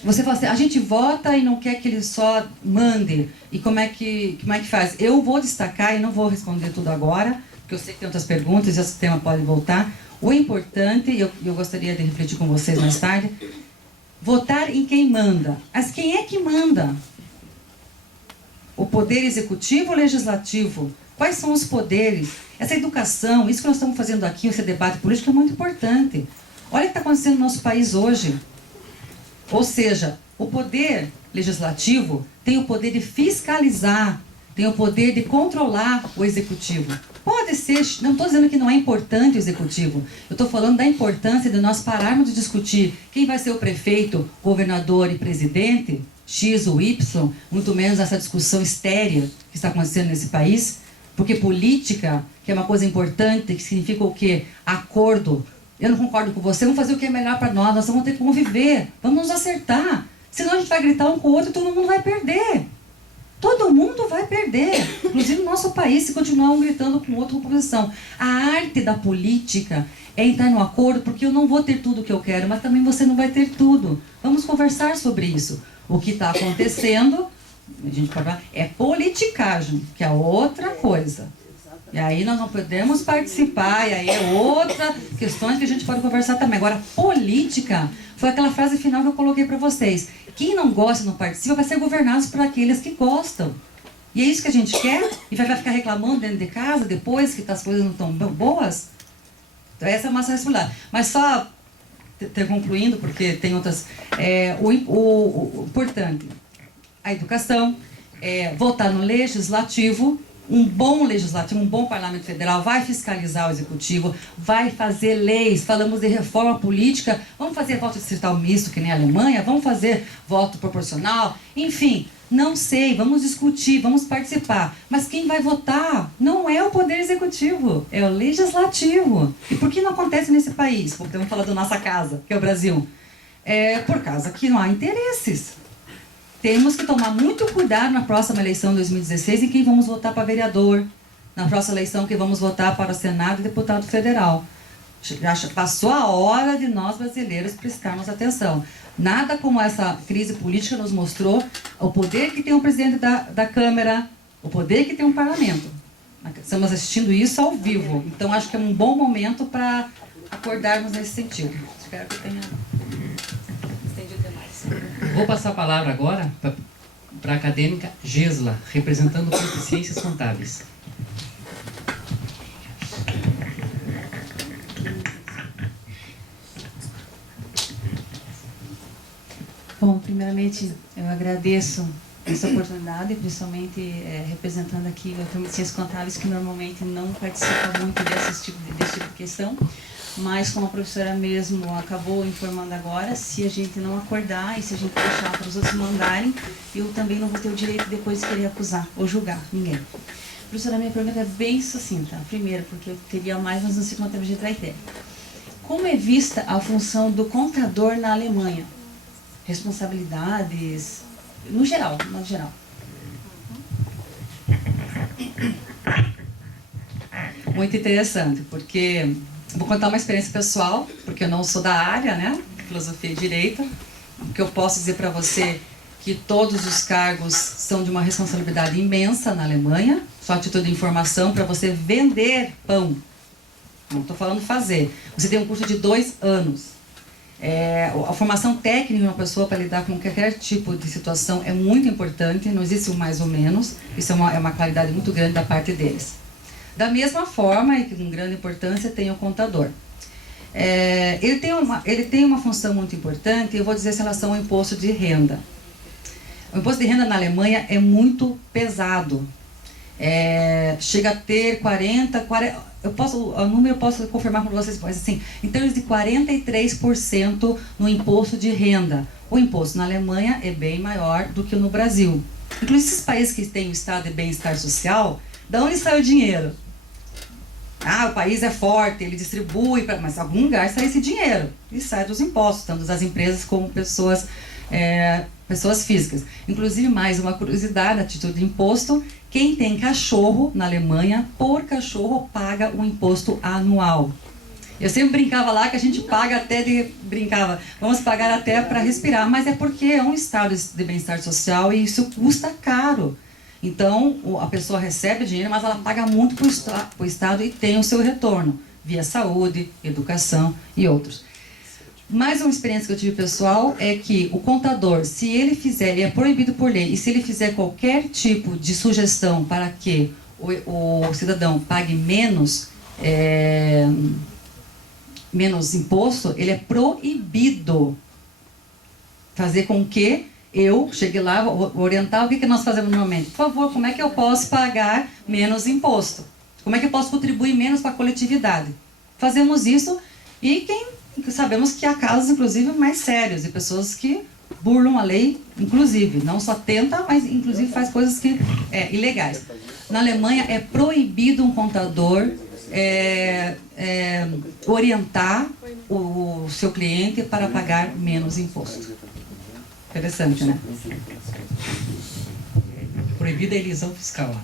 você fala assim, a gente vota e não quer que ele só mande, e como é que faz? Eu vou destacar, e não vou responder tudo agora, porque eu sei que tem outras perguntas e esse tema pode voltar. O importante, e eu gostaria de refletir com vocês mais tarde, votar em quem manda. Mas quem é que manda? O poder executivo ou legislativo? Quais são os poderes? Essa educação, isso que nós estamos fazendo aqui, esse debate político é muito importante. Olha o que está acontecendo no nosso país hoje. Ou seja, o poder legislativo tem o poder de fiscalizar, tem o poder de controlar o executivo. Pode ser, não estou dizendo que não é importante o executivo, eu estou falando da importância de nós pararmos de discutir quem vai ser o prefeito, governador e presidente, X ou Y, muito menos essa discussão estérea que está acontecendo nesse país, porque política, que é uma coisa importante, que significa o quê? Acordo. Eu não concordo com você, vamos fazer o que é melhor para nós vamos ter que conviver, vamos nos acertar, senão a gente vai gritar um com o outro e todo mundo vai perder. Todo mundo vai perder, inclusive no nosso país, se continuar um gritando com o outro com oposição. A arte da política é entrar no acordo, porque eu não vou ter tudo o que eu quero, mas também você não vai ter tudo. Vamos conversar sobre isso. O que está acontecendo, a gente pode falar, é politicagem, que é outra coisa. E aí nós não podemos participar, e aí é outra questão que a gente pode conversar também. Agora, política foi aquela frase final que eu coloquei para vocês. Quem não gosta e não participa vai ser governado por aqueles que gostam. E é isso que a gente quer? E vai ficar reclamando dentro de casa depois que as coisas não estão boas? Então essa é a nossa responsabilidade. Mas só concluindo, porque tem outras... o importante, a educação, votar no legislativo, um bom legislativo, um bom parlamento federal vai fiscalizar o executivo, vai fazer leis. Falamos de reforma política, vamos fazer voto distrital misto, que nem a Alemanha, vamos fazer voto proporcional, enfim, não sei, vamos discutir, vamos participar. Mas quem vai votar não é o poder executivo, é o legislativo. E por que não acontece nesse país? Porque vamos falar da nossa casa, que é o Brasil. É por causa que não há interesses. Temos que tomar muito cuidado na próxima eleição de 2016 em quem vamos votar para vereador, na próxima eleição que vamos votar para o Senado e deputado federal. Já passou a hora de nós brasileiros prestarmos atenção. Nada como essa crise política nos mostrou o poder que tem o presidente da Câmara, o poder que tem um parlamento. Estamos assistindo isso ao vivo, então acho que é um bom momento para acordarmos nesse sentido. Espero que tenha estendido demais. Vou passar a palavra agora para a acadêmica Gesla, representando o Grupo de Ciências Contábeis. Bom, primeiramente eu agradeço essa oportunidade, principalmente representando aqui o Grupo de Ciências Contábeis, que normalmente não participa muito desse tipo de questão, mas como a professora mesmo acabou informando agora, se a gente não acordar e se a gente deixar para os outros mandarem, eu também não vou ter o direito depois de querer acusar ou julgar ninguém. Professora, minha pergunta é bem sucinta. Primeiro, porque eu teria mais, mas não sei quanto tempo a gente vai ter. Como é vista a função do contador na Alemanha? Responsabilidades, no geral, no geral. Muito interessante, porque vou contar uma experiência pessoal, porque eu não sou da área, né? Filosofia e Direito. O que eu posso dizer para você que todos os cargos são de uma responsabilidade imensa na Alemanha, só a título de informação, para você vender pão. Não estou falando fazer. Você tem um curso de 2 anos. A formação técnica de uma pessoa para lidar com qualquer tipo de situação é muito importante, não existe um mais ou menos, isso é uma claridade muito grande da parte deles. Da mesma forma, e com grande importância, tem o contador. Ele tem uma função muito importante, eu vou dizer em relação ao imposto de renda. O imposto de renda na Alemanha é muito pesado. Chega a ter 40, o número eu posso confirmar com vocês, mas assim, em termos de 43% no imposto de renda. O imposto na Alemanha é bem maior do que no Brasil. Inclusive, esses países que têm o estado de bem-estar social, de onde sai o dinheiro? O país é forte, ele distribui, mas em algum lugar sai esse dinheiro. E sai dos impostos, tanto das empresas como pessoas físicas. Inclusive, mais uma curiosidade a título de imposto, quem tem cachorro na Alemanha, por cachorro, paga um imposto anual. Eu sempre brincava lá que a gente paga vamos pagar até para respirar, mas é porque é um estado de bem-estar social e isso custa caro. Então, a pessoa recebe dinheiro, mas ela paga muito para o Estado e tem o seu retorno, via saúde, educação e outros. Mais uma experiência que eu tive pessoal é que o contador, se ele fizer, ele é proibido por lei, e se ele fizer qualquer tipo de sugestão para que o cidadão pague menos imposto, ele é proibido fazer com que eu chegue lá, vou orientar o que nós fazemos normalmente. Por favor, como é que eu posso pagar menos imposto? Como é que eu posso contribuir menos para a coletividade? Fazemos isso e sabemos que há casos, inclusive, mais sérios, de pessoas que burlam a lei, inclusive. Não só tenta, mas inclusive faz coisas ilegais. Na Alemanha é proibido um contador orientar o seu cliente para pagar menos imposto. Interessante, né? Proibida a elisão fiscal.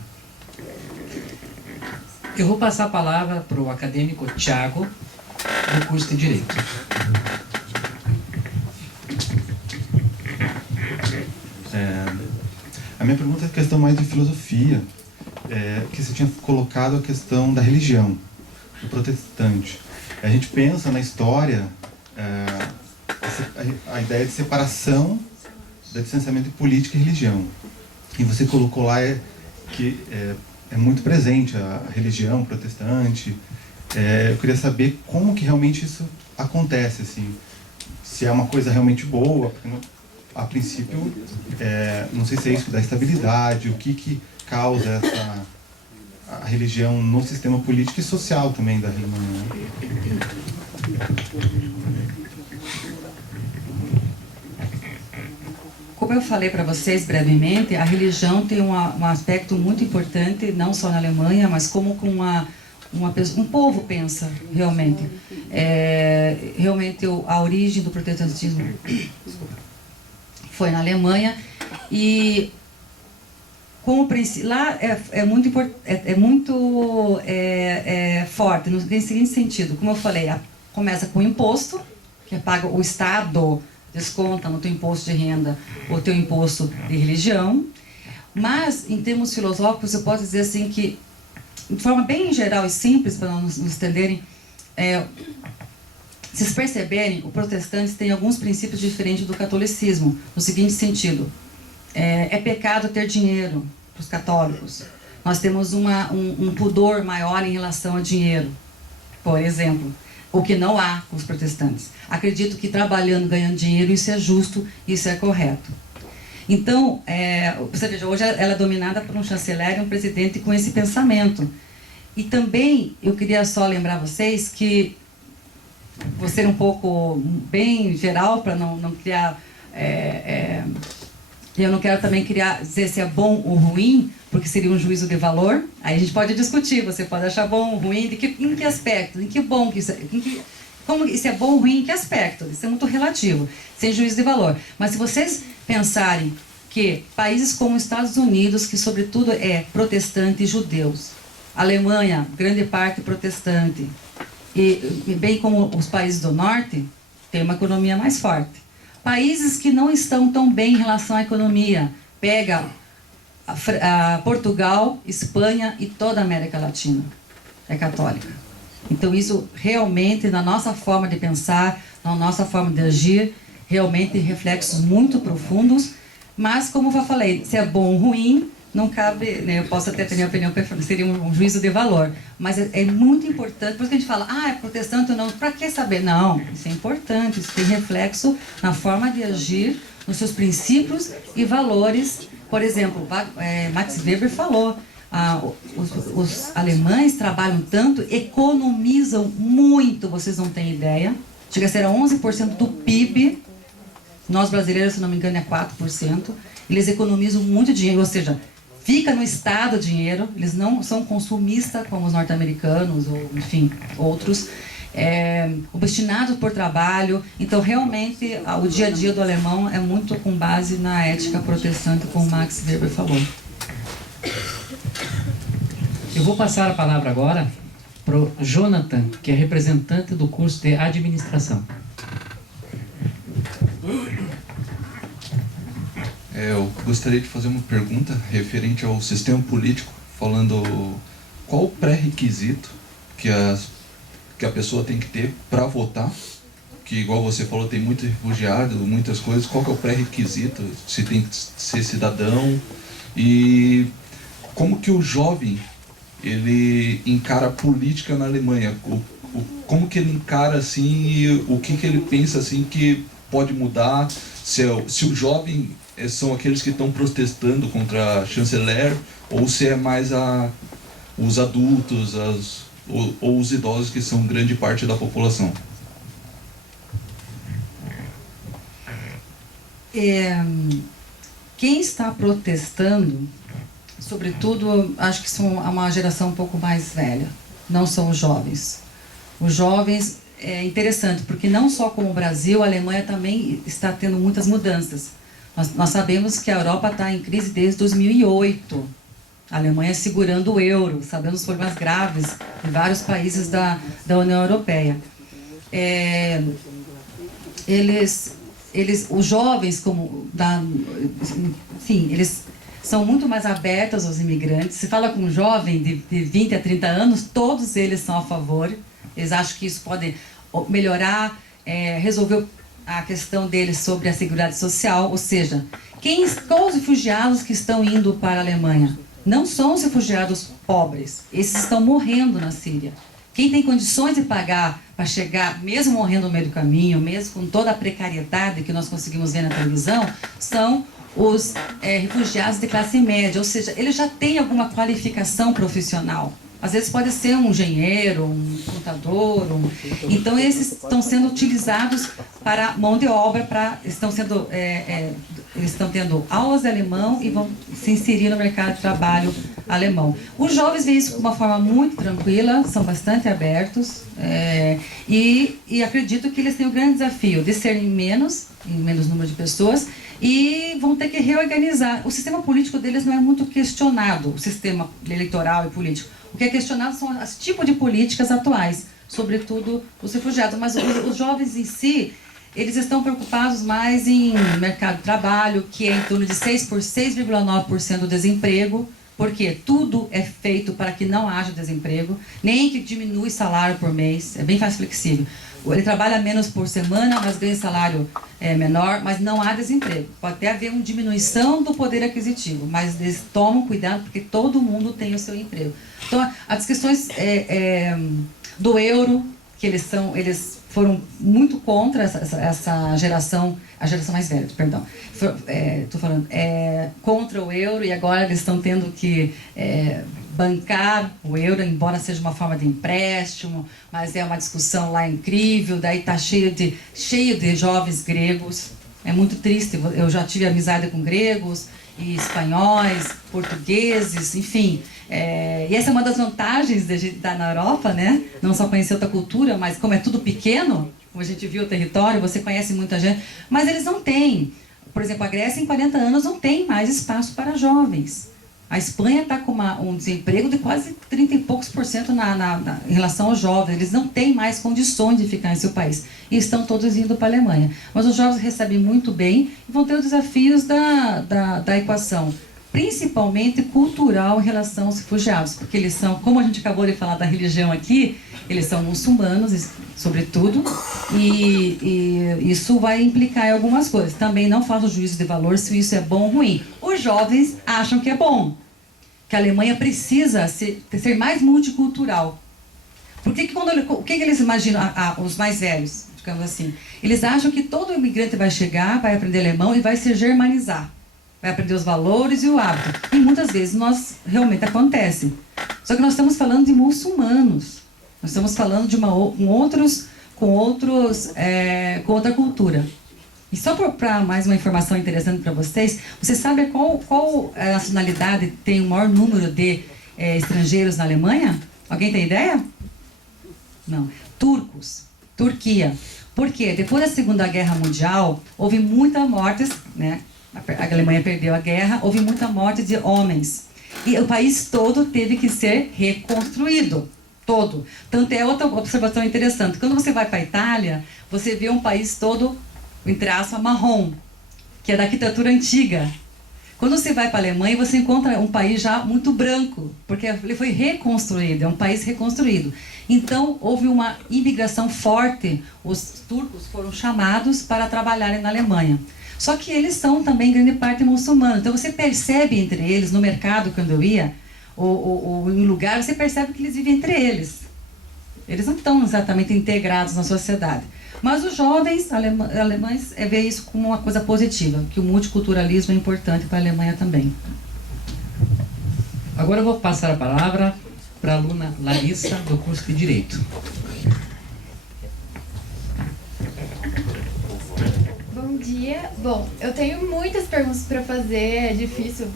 Eu vou passar a palavra para o acadêmico Thiago, do curso de Direito. A minha pergunta é a questão mais de filosofia, que você tinha colocado a questão da religião, do protestante. A gente pensa na história a ideia de separação do distanciamento de política e religião. E você colocou lá que é muito presente a religião protestante. Eu queria saber como que realmente isso acontece, assim, se é uma coisa realmente boa, porque a princípio, não sei se é isso que dá estabilidade, o que causa a religião no sistema político e social também da Alemanha. Como eu falei para vocês brevemente, a religião tem um aspecto muito importante, não só na Alemanha, mas como com um povo pensa, realmente. Realmente a origem do protestantismo foi na Alemanha, e como lá é muito forte, no seguinte sentido, como eu falei, começa com o imposto, que paga o Estado, desconta no teu imposto de renda o teu imposto de religião, mas em termos filosóficos eu posso dizer assim que, de forma bem geral e simples, para nos entenderem, se vocês perceberem, os protestantes têm alguns princípios diferentes do catolicismo, no seguinte sentido: é pecado ter dinheiro para os católicos. Nós temos um pudor maior em relação a dinheiro, por exemplo, o que não há com os protestantes. Acredito que trabalhando, ganhando dinheiro, isso é justo, isso é correto. Então, você veja, hoje ela é dominada por um chanceler e um presidente com esse pensamento. E também eu queria só lembrar vocês que, vou ser um pouco bem geral para não criar... eu não quero também dizer se é bom ou ruim, porque seria um juízo de valor. Aí a gente pode discutir, você pode achar bom ou ruim, em que aspecto, em que bom que isso é, como isso é bom ou ruim, em que aspecto? Isso é muito relativo, sem juízo de valor. Mas se vocês pensarem que países como os Estados Unidos, que sobretudo é protestante e judeus, Alemanha, grande parte protestante, e bem como os países do norte, tem uma economia mais forte. Países que não estão tão bem em relação à economia, pega Portugal, Espanha e toda a América Latina, é católica. Então isso realmente, na nossa forma de pensar, na nossa forma de agir, realmente tem reflexos muito profundos, mas como eu já falei, se é bom ou ruim, não cabe, né, eu posso até ter minha opinião, seria um juízo de valor, mas é muito importante, por isso que a gente fala, é protestante ou não, para que saber? Não, isso é importante, isso tem reflexo na forma de agir, nos seus princípios e valores. Por exemplo, Max Weber falou, os alemães trabalham tanto, economizam muito, vocês não têm ideia, chega a ser 11% do PIB, nós brasileiros, se não me engano, é 4%, eles economizam muito dinheiro, ou seja, fica no Estado o dinheiro, eles não são consumistas como os norte-americanos, ou enfim, outros, obstinados por trabalho. Então, realmente, o dia a dia do alemão é muito com base na ética protestante, como Max Weber falou. Eu vou passar a palavra agora para o Jonathan, que é representante do curso de administração. Eu gostaria de fazer uma pergunta referente ao sistema político, falando qual o pré-requisito que a pessoa tem que ter para votar, que igual você falou, tem muito refugiado, muitas coisas, qual que é o pré-requisito, se tem que ser cidadão, e como que o jovem ele encara a política na Alemanha, como que ele encara assim, e o que ele pensa assim que pode mudar, se o jovem são aqueles que estão protestando contra a chanceler, ou se é mais os adultos, ou os idosos, que são grande parte da população. Quem está protestando, sobretudo, acho que são uma geração um pouco mais velha, não são os jovens. Os jovens, é interessante, porque não só como o Brasil, a Alemanha também está tendo muitas mudanças. Nós sabemos que a Europa está em crise desde 2008. A Alemanha segurando o euro, sabemos os problemas graves em vários países da União Europeia. Os jovens, enfim, eles são muito mais abertos aos imigrantes. Se fala com um jovem de 20 a 30 anos, todos eles são a favor. Eles acham que isso pode melhorar, resolver a questão deles sobre a seguridade social, ou seja, qual os refugiados que estão indo para a Alemanha? Não são os refugiados pobres, esses estão morrendo na Síria. Quem tem condições de pagar para chegar, mesmo morrendo no meio do caminho, mesmo com toda a precariedade que nós conseguimos ver na televisão, são os refugiados de classe média, ou seja, eles já têm alguma qualificação profissional. Às vezes pode ser um engenheiro, um contador, então esses estão sendo utilizados para mão de obra, eles estão tendo aulas de alemão e vão se inserir no mercado de trabalho alemão. Os jovens veem isso de uma forma muito tranquila, são bastante abertos e acredito que eles têm o grande desafio de serem em menos número de pessoas e vão ter que reorganizar. O sistema político deles não é muito questionado, o sistema eleitoral e político. O que é questionado são os tipos de políticas atuais, sobretudo os refugiados. Mas os jovens em si, eles estão preocupados mais em mercado de trabalho, que é em torno de 6,9% do desemprego, porque tudo é feito para que não haja desemprego, nem que diminui salário por mês, é bem mais flexível. Ele trabalha menos por semana, mas ganha salário menor, mas não há desemprego. Pode até haver uma diminuição do poder aquisitivo, mas eles tomam cuidado porque todo mundo tem o seu emprego. Então, as questões do euro, que eles foram muito contra essa geração, a geração mais velha, perdão. Estou falando, contra o euro e agora eles estão tendo que bancar o euro, embora seja uma forma de empréstimo, mas é uma discussão lá incrível, daí está cheio de jovens gregos, é muito triste, eu já tive amizade com gregos, e espanhóis, portugueses, enfim, e essa é uma das vantagens de a gente estar na Europa, né? Não só conhecer outra cultura, mas como é tudo pequeno, como a gente viu o território, você conhece muita gente, mas eles não têm, por exemplo, a Grécia em 40 anos não tem mais espaço para jovens. A Espanha está com um desemprego de quase 30 e poucos % em relação aos jovens. Eles não têm mais condições de ficar em seu país. E estão todos indo para a Alemanha. Mas os jovens recebem muito bem e vão ter os desafios da equação, principalmente cultural em relação aos refugiados. Porque eles são, como a gente acabou de falar da religião aqui, eles são muçulmanos, sobretudo, e isso vai implicar em algumas coisas. Também não faço juízo de valor se isso é bom ou ruim. Os jovens acham que é bom, que a Alemanha precisa ser mais multicultural. Porque o que eles imaginam, os mais velhos, digamos assim? Eles acham que todo imigrante vai chegar, vai aprender alemão e vai se germanizar. Vai aprender os valores e o hábito. E muitas vezes realmente acontece. Só que nós estamos falando de muçulmanos. Nós estamos falando de com outra cultura. E só para mais uma informação interessante para vocês, você sabe qual nacionalidade tem o maior número de estrangeiros na Alemanha? Alguém tem ideia? Não. Turcos. Turquia. Por quê? Depois da Segunda Guerra Mundial, houve muitas mortes, né? A Alemanha perdeu a guerra, houve muita morte de homens. E o país todo teve que ser reconstruído. Todo. Tanto é outra observação interessante. Quando você vai para a Itália, você vê um país todo, entre aspas, marrom, que é da arquitetura antiga. Quando você vai para a Alemanha, você encontra um país já muito branco, porque ele foi reconstruído, é um país reconstruído. Então, houve uma imigração forte. Os turcos foram chamados para trabalharem na Alemanha. Só que eles são também, grande parte, muçulmanos. Então, você percebe entre eles, no mercado, quando eu ia, ou em lugar, você percebe que eles vivem entre eles. Eles não estão exatamente integrados na sociedade. Mas os jovens alemães veem isso como uma coisa positiva, que o multiculturalismo é importante para a Alemanha também. Agora eu vou passar a palavra para a aluna Larissa, do curso de Direito. Bom dia. Bom, eu tenho muitas perguntas para fazer, é difícil.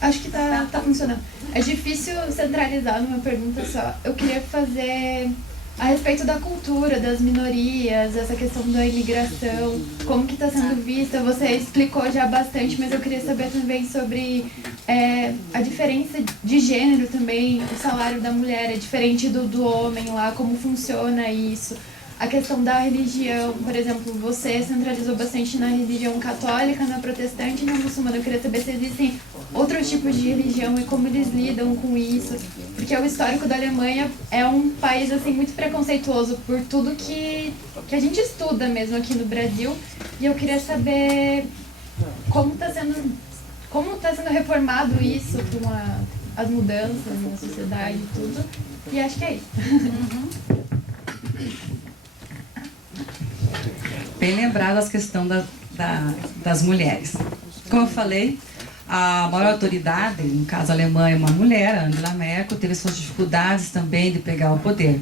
Acho que tá funcionando. É difícil centralizar numa pergunta só. Eu queria fazer a respeito da cultura, das minorias, essa questão da imigração, como que está sendo vista. Você explicou já bastante, mas eu queria saber também sobre a diferença de gênero também. O salário da mulher é diferente do homem lá, como funciona isso. A questão da religião, por exemplo, você centralizou bastante na religião católica, na protestante e na muçulmana. Eu queria saber se existem outros tipos de religião e como eles lidam com isso. Porque o histórico da Alemanha é um país assim, muito preconceituoso por tudo que a gente estuda mesmo aqui no Brasil. E eu queria saber como está sendo reformado isso com as mudanças na sociedade e tudo. E acho que é isso. Bem lembrado a questão das mulheres. Como eu falei, a maior autoridade, no caso alemã, é uma mulher, a Angela Merkel, teve suas dificuldades também de pegar o poder.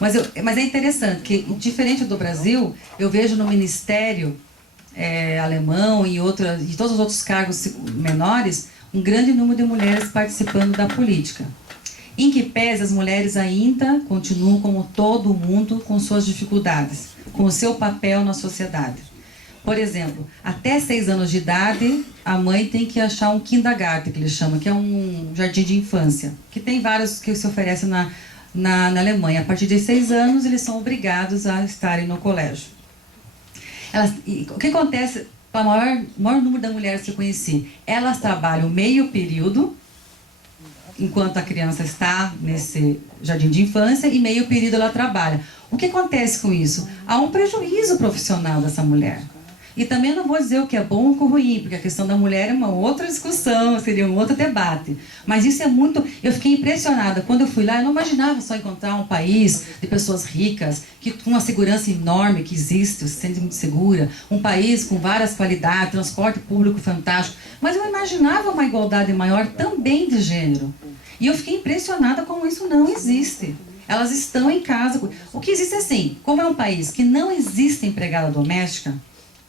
Mas é interessante que, diferente do Brasil, eu vejo no ministério alemão e todos os outros cargos menores, um grande número de mulheres participando da política. Em que pese as mulheres ainda continuam, como todo mundo, com suas dificuldades, com o seu papel na sociedade. Por exemplo, até 6 anos de idade, a mãe tem que achar um kindergarten, que eles chamam, que é um jardim de infância, que tem vários que se oferecem na Alemanha. A partir de 6 anos, eles são obrigados a estarem no colégio. O que acontece para o maior número de mulheres que eu conheci? Elas trabalham meio período, enquanto a criança está nesse jardim de infância, e meio período ela trabalha. O que acontece com isso? Há um prejuízo profissional dessa mulher. E também não vou dizer o que é bom ou o que é ruim, porque a questão da mulher é uma outra discussão, seria um outro debate. Mas isso é muito... Eu fiquei impressionada. Quando eu fui lá, eu não imaginava só encontrar um país de pessoas ricas, com uma segurança enorme que existe, se sente muito segura, um país com várias qualidades, transporte público fantástico. Mas eu imaginava uma igualdade maior também de gênero. E eu fiquei impressionada como isso não existe. Elas estão em casa. O que existe é assim, como é um país que não existe empregada doméstica,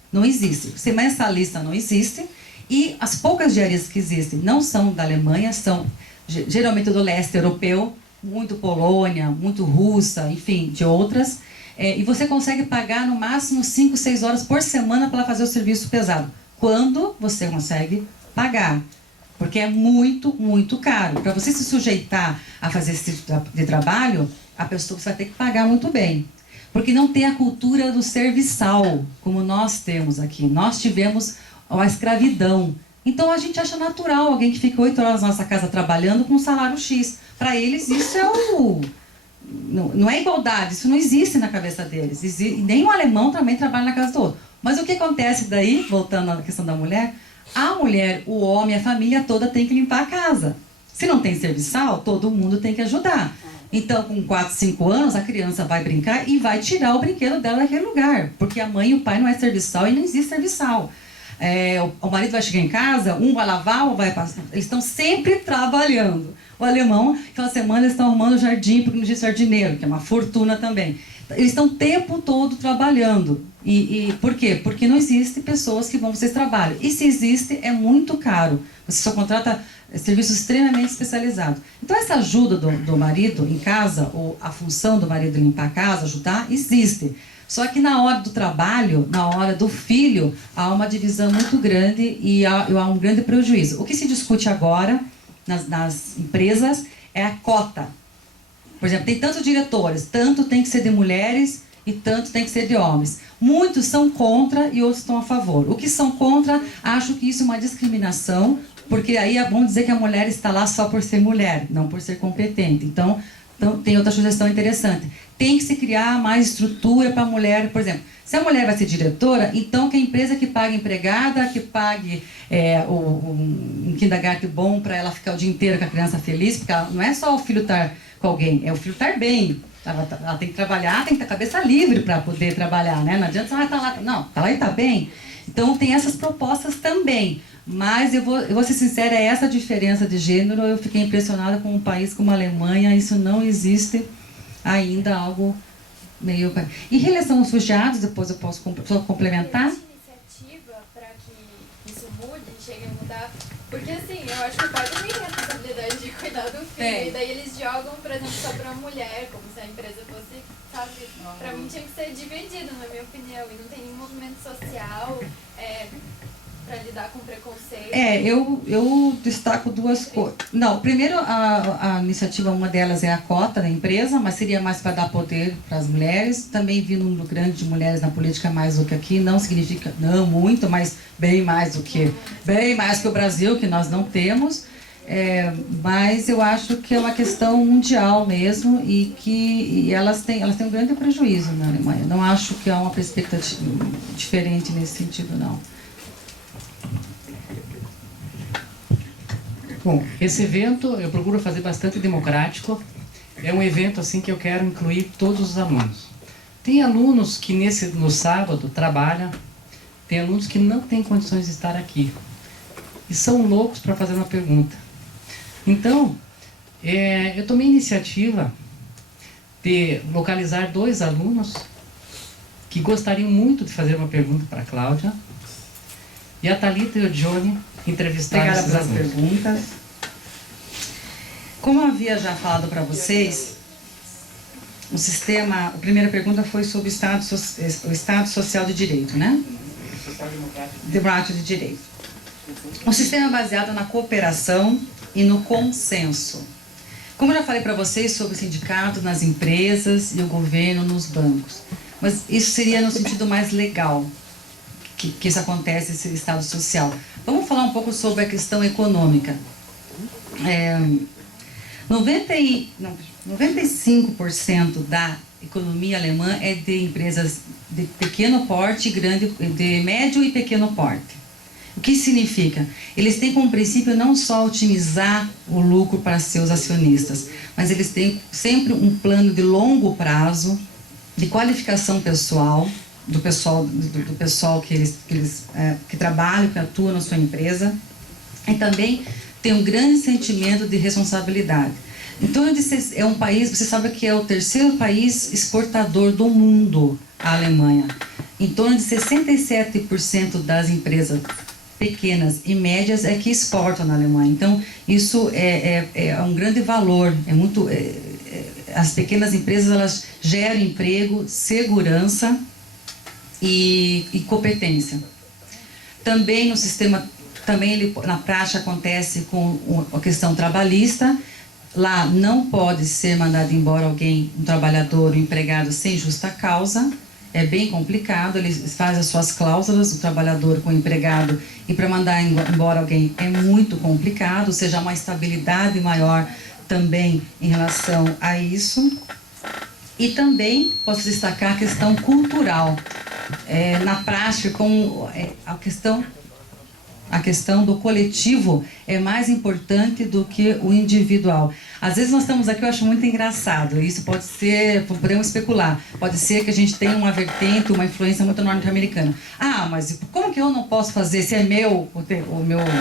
não existe. Ser mensalista não existe. E as poucas diárias que existem não são da Alemanha, são geralmente do leste europeu, muito Polônia, muito Rússia, enfim, de outras. E você consegue pagar no máximo 5, 6 horas por semana para fazer o serviço pesado. Quando você consegue pagar. Porque é muito, muito caro. Para você se sujeitar a fazer esse tipo de trabalho, a pessoa vai ter que pagar muito bem. Porque não tem a cultura do serviçal, como nós temos aqui. Nós tivemos a escravidão. Então a gente acha natural alguém que fica 8 horas na nossa casa trabalhando com um salário X. Para eles isso é não é igualdade, isso não existe na cabeça deles. Nem o alemão também trabalha na casa do outro. Mas o que acontece daí, voltando à questão da mulher, a mulher, o homem, a família toda tem que limpar a casa. Se não tem serviçal, todo mundo tem que ajudar. Então, com 4, 5 anos, a criança vai brincar e vai tirar o brinquedo dela daquele lugar. Porque a mãe e o pai não é serviçal e não existe serviçal. O marido vai chegar em casa, um vai lavar, um vai passar. Eles estão sempre trabalhando. O alemão, aquela semana, eles estão arrumando jardim, porque não existe jardineiro, que é uma fortuna também. Eles estão o tempo todo trabalhando. E por quê? Porque não existem pessoas que vão fazer esse trabalho. E se existe, é muito caro. Você só contrata serviços extremamente especializados. Então, essa ajuda do marido em casa, ou a função do marido limpar a casa, ajudar, existe. Só que na hora do trabalho, na hora do filho, há uma divisão muito grande e há um grande prejuízo. O que se discute agora nas empresas é a cota. Por exemplo, tem tantos diretores, tanto tem que ser de mulheres e tanto tem que ser de homens. Muitos são contra e outros estão a favor. O que são contra, acho que isso é uma discriminação, porque aí é bom dizer que a mulher está lá só por ser mulher, não por ser competente. Então tem outra sugestão interessante. Tem que se criar mais estrutura para a mulher, por exemplo. Se a mulher vai ser diretora, então que a empresa que pague empregada, que pague um kindergarten bom para ela ficar o dia inteiro com a criança feliz, porque não é só o filho estar com alguém, é o filho estar bem. Ela tem que trabalhar, tem que ter a cabeça livre para poder trabalhar, né? Não adianta estar lá, não, tá lá e tá bem. Então tem essas propostas também. Mas eu vou ser sincera, é essa diferença de gênero. Eu fiquei impressionada com um país como a Alemanha, isso não existe ainda, algo meio... Em relação aos refugiados, depois eu posso só complementar. Iniciativa para que isso mude, chegue a mudar, porque assim, eu acho que o pai também tem a responsabilidade de cuidar do filho, e daí eles jogam, por exemplo, só para a mulher, como se a empresa fosse, sabe, para mim tinha que ser dividido, na minha opinião, e não tem nenhum movimento social para lidar com preconceito. Eu destaco duas coisas. Não, primeiro a iniciativa, uma delas é a cota da empresa, mas seria mais para dar poder para as mulheres. Também vi um número grande de mulheres na política mais do que aqui, não significa, não muito, mas bem mais que o Brasil, que nós não temos. Mas eu acho que é uma questão mundial mesmo e que elas têm um grande prejuízo na Alemanha. Não acho que há uma perspectiva diferente nesse sentido, não. Bom, esse evento eu procuro fazer bastante democrático. É um evento assim que eu quero incluir todos os alunos. Tem alunos que no sábado trabalham, tem alunos que não têm condições de estar aqui. e são loucos para fazer uma pergunta. Então, eu tomei a iniciativa de localizar 2 alunos que gostariam muito de fazer uma pergunta para a Cláudia, e a Thalita e o Johnny entrevistaram esses alunos. Obrigada pelas perguntas. Como eu havia já falado para vocês, a primeira pergunta foi sobre o Estado Social de Direito, né? Democrático de Direito. Um sistema baseado na cooperação e no consenso. Como eu já falei para vocês sobre o sindicato nas empresas e o governo nos bancos, mas isso seria no sentido mais legal, que isso acontece, esse Estado Social. Vamos falar um pouco sobre a questão econômica. 95% da economia alemã é de empresas de pequeno porte, de médio e pequeno porte. O que significa? Eles têm como princípio não só otimizar o lucro para seus acionistas, mas eles têm sempre um plano de longo prazo, de qualificação pessoal, do pessoal que trabalha, que atua na sua empresa, e também tem um grande sentimento de responsabilidade. Então, é um país, você sabe que é o 3º país exportador do mundo, a Alemanha. Em torno de 67% das empresas pequenas e médias é que exportam na Alemanha. Então, isso é um grande valor. As pequenas empresas, elas geram emprego, segurança e competência. Também no sistema, na prática acontece com a questão trabalhista. Lá não pode ser mandado embora alguém, um trabalhador, um empregado, sem justa causa. É bem complicado, eles fazem as suas cláusulas, o trabalhador com o empregado, e para mandar embora alguém é muito complicado, ou seja, há uma estabilidade maior também em relação a isso. E também posso destacar a questão cultural. Na prática, a questão do coletivo é mais importante do que o individual. Às vezes nós estamos aqui, eu acho muito engraçado, isso pode ser, podemos especular, pode ser que a gente tenha uma vertente, uma influência muito norte-americana. Mas como que eu não posso fazer, se é meu,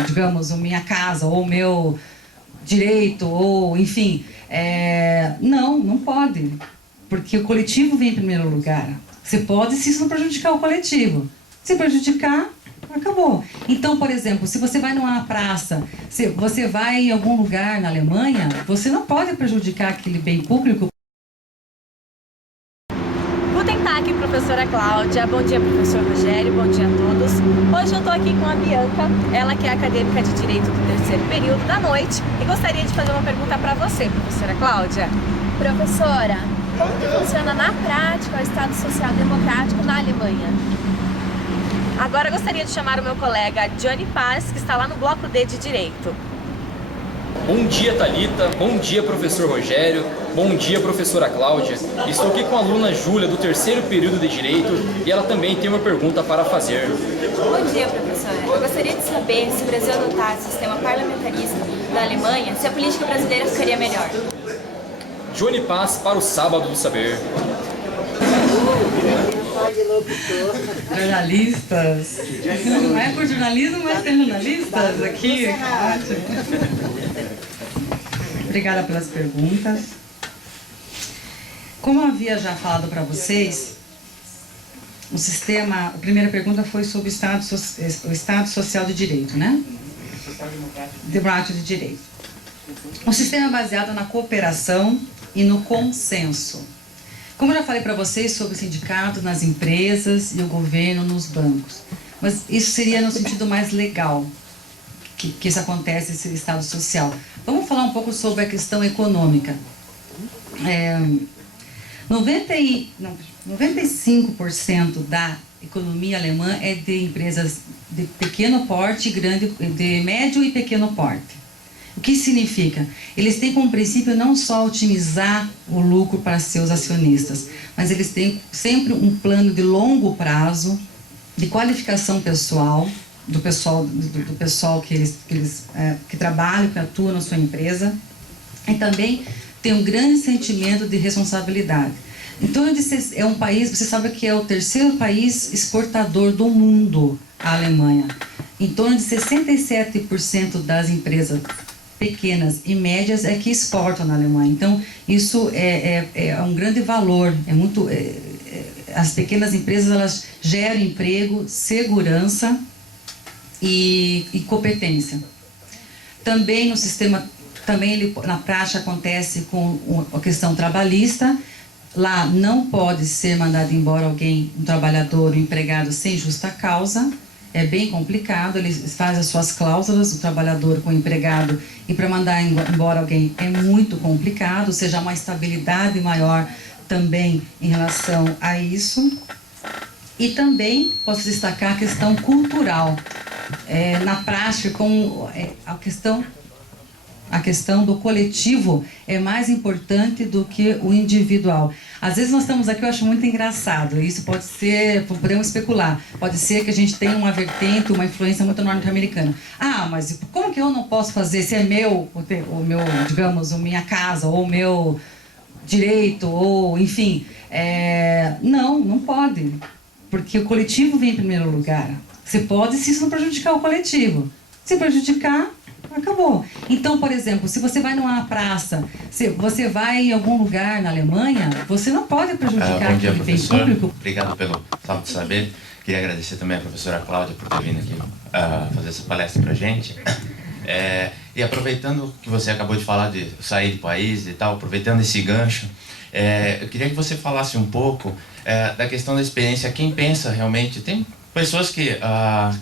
digamos, a minha casa, ou o meu direito, ou enfim, não pode, porque o coletivo vem em primeiro lugar. Você pode, se isso não prejudicar o coletivo. Se prejudicar, acabou. Então, por exemplo, se você vai numa praça, se você vai em algum lugar na Alemanha, você não pode prejudicar aquele bem público. Guten Tag, professora Cláudia. Bom dia, professor Rogério. Bom dia a todos. Hoje eu estou aqui com a Bianca, ela que é acadêmica de Direito do 3º período da noite, e gostaria de fazer uma pergunta para você, professora Cláudia. Professora, como que funciona na prática o Estado Social Democrático na Alemanha? Agora eu gostaria de chamar o meu colega Johnny Paz, que está lá no bloco D de Direito. Bom dia, Thalita. Bom dia, professor Rogério. Bom dia, professora Cláudia. Estou aqui com a aluna Júlia, do 3º período de Direito, e ela também tem uma pergunta para fazer. Bom dia, professora. Eu gostaria de saber se o Brasil adotasse o sistema parlamentarista da Alemanha, se a política brasileira ficaria melhor. Johnny Paz para o Sábado do Saber. Jornalistas. Não é por jornalismo, mas tem jornalistas aqui. Obrigada pelas perguntas. Como eu havia já falado para vocês, a primeira pergunta foi sobre o Estado Social de Direito, né? Democrático de Direito. Um sistema baseado na cooperação e no consenso. Como eu já falei para vocês sobre o sindicato nas empresas e o governo nos bancos, mas isso seria no sentido mais legal, que isso acontece, esse Estado Social. Vamos falar um pouco sobre a questão econômica. 95% da economia alemã é de empresas de pequeno porte, de médio e pequeno porte. O que significa? Eles têm como princípio não só otimizar o lucro para seus acionistas, mas eles têm sempre um plano de longo prazo, de qualificação pessoal, do pessoal que trabalha, que atua na sua empresa, e também tem um grande sentimento de responsabilidade. Então, é um país, você sabe que é o 3º país exportador do mundo, a Alemanha. em torno de 67% das empresas pequenas e médias é que exportam na Alemanha. Então, isso é um grande valor. As pequenas empresas, elas geram emprego, segurança e competência. Também no sistema, na prática acontece com a questão trabalhista. Lá não pode ser mandado embora um trabalhador, um empregado sem justa causa. É bem complicado, eles fazem as suas cláusulas, o trabalhador com o empregado, e para mandar embora alguém é muito complicado, ou seja, há uma estabilidade maior também em relação a isso. E também posso destacar a questão cultural. Na prática, a questão do coletivo é mais importante do que o individual. Às vezes nós estamos aqui, eu acho muito engraçado, isso pode ser, podemos especular, pode ser que a gente tenha uma vertente, uma influência muito norte-americana. Ah, mas como que eu não posso fazer, se é meu, digamos, a minha casa, ou o meu direito, ou enfim, não pode, porque o coletivo vem em primeiro lugar. Você pode, se isso não prejudicar o coletivo. Se prejudicar, acabou. Então, por exemplo, se você vai numa praça, se você vai em algum lugar na Alemanha, você não pode prejudicar bom dia, aquele bem professor. público. Obrigado pelo Sábado do Saber. Queria agradecer também a professora Cláudia por ter vindo aqui fazer essa palestra pra gente. E aproveitando que você acabou de falar de sair do país e tal, aproveitando esse gancho, eu queria que você falasse um pouco da questão da experiência. Quem pensa realmente, tem pessoas que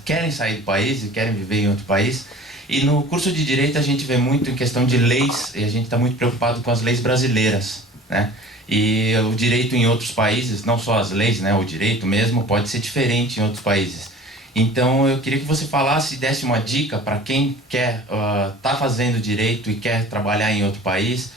querem sair do país e querem viver em outro país, e no curso de Direito a gente vê muito em questão de leis, e a gente está muito preocupado com as leis brasileiras, né? E o direito em outros países, não só as leis, né? O direito mesmo pode ser diferente em outros países. Então eu queria que você falasse e desse uma dica para quem quer tá fazendo direito e quer trabalhar em outro país,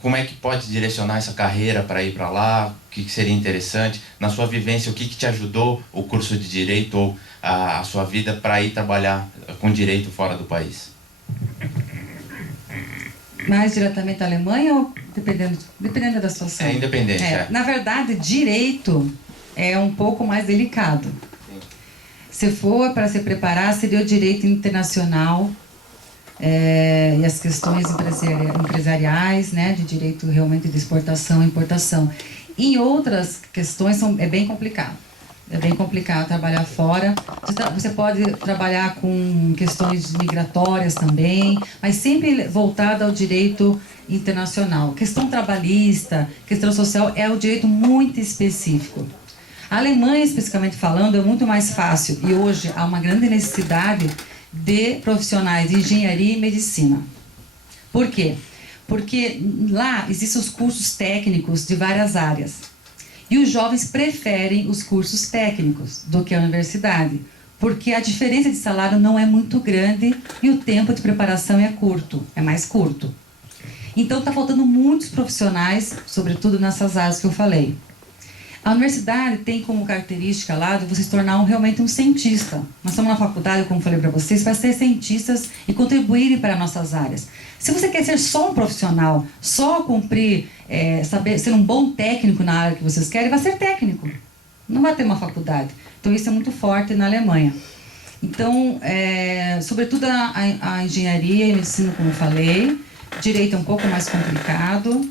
como é que pode direcionar essa carreira para ir para lá, o que seria interessante, na sua vivência, o que te ajudou o curso de Direito ou a sua vida para ir trabalhar com direito fora do país? Mais diretamente da Alemanha ou dependendo da situação? Independente, Na verdade, direito é um pouco mais delicado. Se for para se preparar, seria o direito internacional e as questões empresariais, né, de direito realmente de exportação e importação. Em outras questões é bem complicado. É bem complicado trabalhar fora. Você pode trabalhar com questões migratórias também, mas sempre voltado ao direito internacional. Questão trabalhista, questão social é o direito muito específico. A Alemanha, especificamente falando, é muito mais fácil e hoje há uma grande necessidade de profissionais de engenharia e medicina. Por quê? Porque lá existem os cursos técnicos de várias áreas. E os jovens preferem os cursos técnicos do que a universidade, porque a diferença de salário não é muito grande e o tempo de preparação é mais curto. Então está faltando muitos profissionais, sobretudo nessas áreas que eu falei. A universidade tem como característica lá de você se tornar realmente um cientista. Nós estamos na faculdade, como falei para vocês, para ser cientistas e contribuírem para nossas áreas. Se você quer ser só um profissional, só cumprir, saber ser um bom técnico na área que vocês querem, vai ser técnico. Não vai ter uma faculdade. Então isso é muito forte na Alemanha. Então, sobretudo a engenharia e medicina, como eu falei, direito é um pouco mais complicado.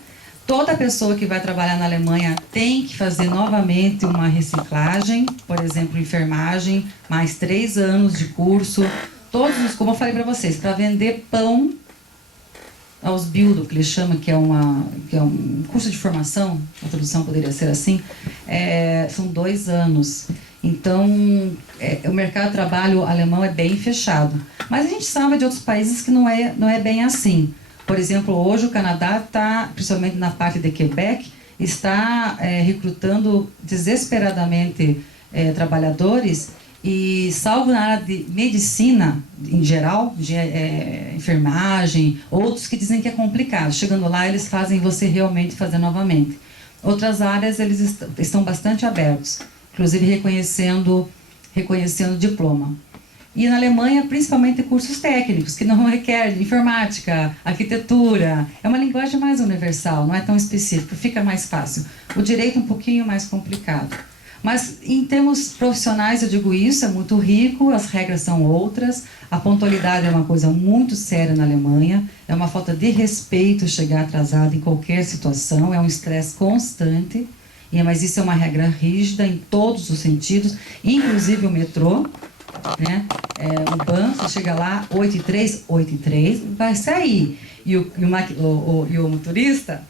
Toda pessoa que vai trabalhar na Alemanha tem que fazer novamente uma reciclagem, por exemplo, enfermagem, mais 3 anos de curso, como eu falei para vocês, para vender pão aos Bildung, que eles chamam, que é um curso de formação, a tradução poderia ser assim, são 2 anos. Então, o mercado de trabalho alemão é bem fechado. Mas a gente sabe de outros países que não é bem assim. Por exemplo, hoje o Canadá está, principalmente na parte de Quebec, está recrutando desesperadamente trabalhadores e, salvo na área de medicina, em geral, enfermagem, outros que dizem que é complicado. Chegando lá, eles fazem você realmente fazer novamente. Outras áreas, eles estão bastante abertos, inclusive reconhecendo diploma. E na Alemanha, principalmente cursos técnicos, que não requerem informática, arquitetura. É uma linguagem mais universal, não é tão específica, fica mais fácil. O direito é um pouquinho mais complicado. Mas em termos profissionais eu digo isso, é muito rico, as regras são outras, a pontualidade é uma coisa muito séria na Alemanha, é uma falta de respeito chegar atrasado em qualquer situação, é um estresse constante, mas isso é uma regra rígida em todos os sentidos, inclusive o metrô, né? O banco, você chega lá, 8h03, vai sair. E o motorista,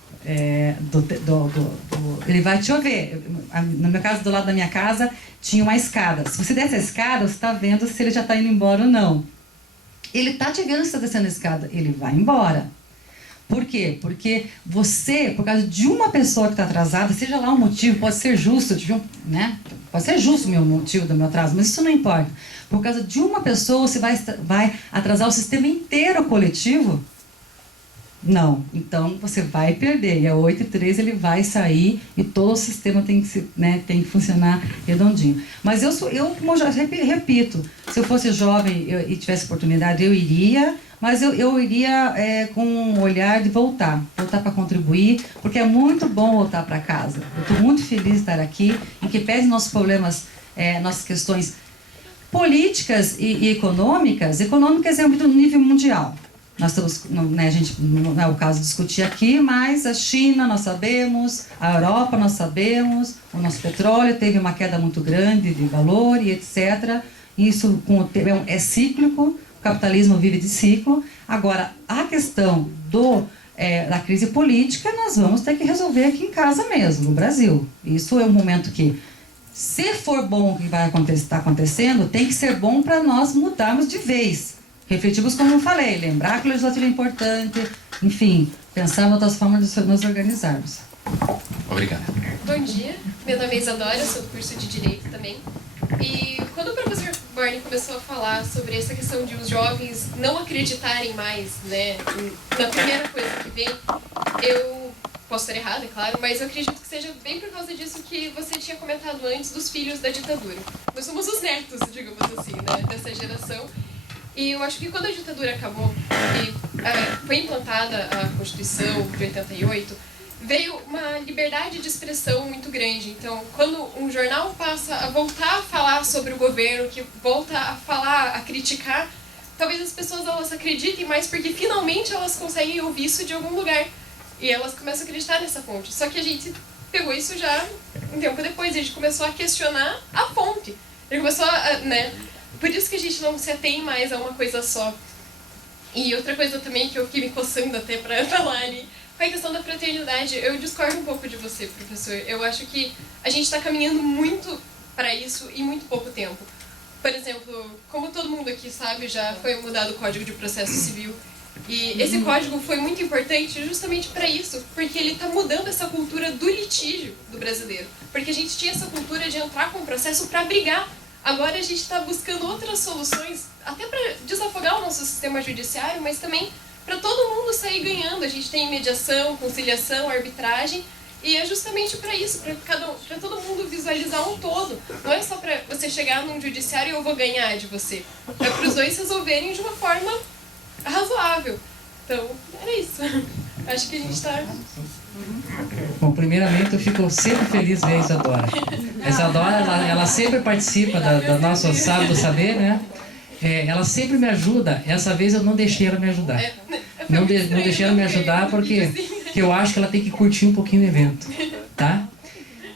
ele vai te ouvir. No meu caso, do lado da minha casa, tinha uma escada. Se você desce a escada, você está vendo se ele já está indo embora ou não. Ele está te vendo se você está descendo a escada, ele vai embora. Por quê? Porque você, por causa de uma pessoa que está atrasada, seja lá o motivo, pode ser justo, né? Pode ser justo o motivo do meu atraso, mas isso não importa. Por causa de uma pessoa, você vai atrasar o sistema inteiro coletivo? Não. Então, você vai perder. E a 8h03 ele vai sair e todo o sistema tem que funcionar redondinho. Mas como eu já repito, se eu fosse jovem e tivesse oportunidade, eu iria, mas eu iria com um olhar de voltar para contribuir, porque é muito bom voltar para casa. Eu estou muito feliz de estar aqui, em que pese nossos problemas, nossas questões políticas e econômicas é no nível mundial. Nós estamos, a gente não é o caso de discutir aqui, mas a China nós sabemos, a Europa nós sabemos, o nosso petróleo teve uma queda muito grande de valor e etc. Isso é cíclico, o capitalismo vive de ciclo. Agora, a questão da crise política nós vamos ter que resolver aqui em casa mesmo, no Brasil. Isso é um momento que, se for bom o que vai está acontecendo, tem que ser bom para nós mudarmos de vez. Refletimos, como eu falei, lembrar que o legislativo é importante, enfim, pensar em outras formas de nos organizarmos. Obrigado. Bom dia, meu nome é Isadora, eu sou do curso de Direito também. E quando o professor Borne começou a falar sobre essa questão de os jovens não acreditarem mais, né, na primeira coisa que vem, eu posso estar errada, é claro, mas eu acredito que seja bem por causa disso que você tinha comentado antes dos filhos da ditadura. Nós somos os netos, digamos assim, né, dessa geração. E eu acho que quando a ditadura acabou e foi implantada a Constituição de 88, veio uma liberdade de expressão muito grande. Então, quando um jornal passa a voltar a falar sobre o governo, que volta a falar, a criticar, talvez as pessoas elas acreditem mais porque finalmente elas conseguem ouvir isso de algum lugar. E elas começam a acreditar nessa fonte. Só que a gente pegou isso já um tempo depois, a gente começou a questionar a fonte. A gente começou a, por isso que a gente não se atém mais a uma coisa só. E outra coisa também que eu fiquei me coçando até para falar ali, foi a questão da fraternidade. Eu discordo um pouco de você, professor. Eu acho que a gente está caminhando muito para isso em muito pouco tempo. Por exemplo, como todo mundo aqui sabe, já foi mudado o Código de Processo Civil. E esse código foi muito importante justamente para isso, porque ele está mudando essa cultura do litígio do brasileiro. Porque a gente tinha essa cultura de entrar com o processo para brigar. Agora a gente está buscando outras soluções, até para desafogar o nosso sistema judiciário, mas também para todo mundo sair ganhando. A gente tem mediação, conciliação, arbitragem, e é justamente para isso, para todo mundo visualizar um todo. Não é só para você chegar num judiciário e eu vou ganhar de você. É para os dois resolverem de uma forma razoável. Então, era isso. Acho que a gente está... Bom, primeiramente eu fico sempre feliz de ver a Isadora. A Isadora, ela sempre participa da nossa Sábado do Saber, né? Ela sempre me ajuda. Essa vez eu não deixei ela me ajudar. Não deixei ela me ajudar porque eu acho que ela tem que curtir um pouquinho o evento, tá?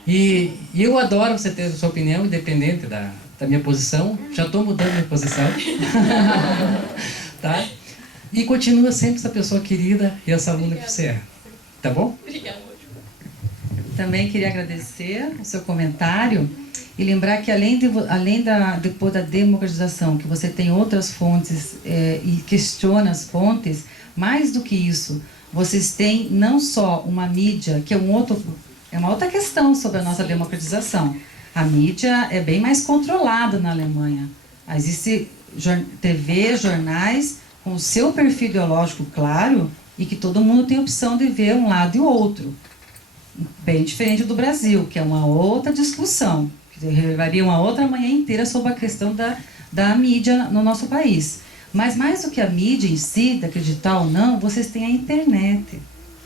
E eu adoro você ter a sua opinião, independente da minha posição. Já estou mudando minha posição. Tá? E continua sempre essa pessoa querida e essa aluna que você é. Tá bom? Obrigada. Também queria agradecer o seu comentário e lembrar que depois da democratização, que você tem outras fontes e questiona as fontes, mais do que isso, vocês têm não só uma mídia, que é uma outra questão sobre a nossa democratização. A mídia é bem mais controlada na Alemanha. Existe TV, jornais com o seu perfil ideológico claro e que todo mundo tem a opção de ver um lado e o outro. Bem diferente do Brasil, que é uma outra discussão, que levaria uma outra manhã inteira sobre a questão da mídia no nosso país. Mas mais do que a mídia em si, de acreditar ou não, vocês têm a internet.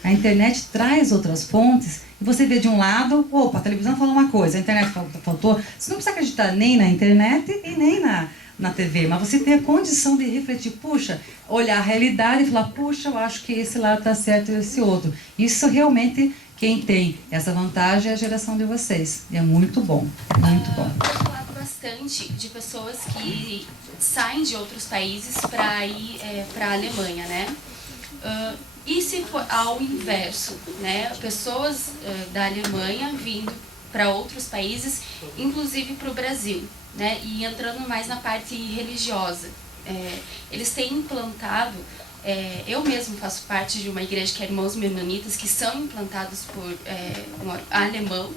A internet traz outras fontes E você vê de um lado, opa, a televisão falou uma coisa, a internet faltou. Você não precisa acreditar nem na internet e nem na TV, mas você tem a condição de refletir, puxa, olhar a realidade e falar, puxa, eu acho que esse lado está certo e esse outro. Isso realmente, quem tem essa vantagem é a geração de vocês. E é muito bom, muito bom. Eu falado bastante de pessoas que saem de outros países para ir para a Alemanha, né? E se for ao inverso, né? Pessoas da Alemanha vindo para outros países, inclusive para o Brasil, né? E entrando mais na parte religiosa. Eles têm implantado, eu mesmo faço parte de uma igreja que é Irmãos Menonitas, que são implantados por um alemão,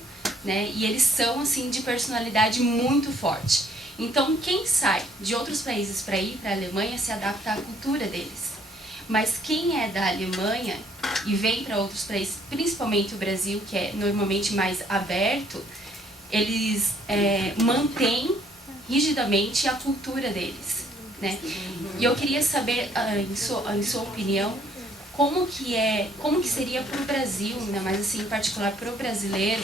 né? E eles são assim de personalidade muito forte. Então, quem sai de outros países para ir para a Alemanha se adapta à cultura deles. Mas quem é da Alemanha e vem para outros países, principalmente o Brasil, que é normalmente mais aberto, eles mantêm rigidamente a cultura deles, né? E eu queria saber, em sua opinião, como que seria para o Brasil, ainda mais assim, em particular para o brasileiro,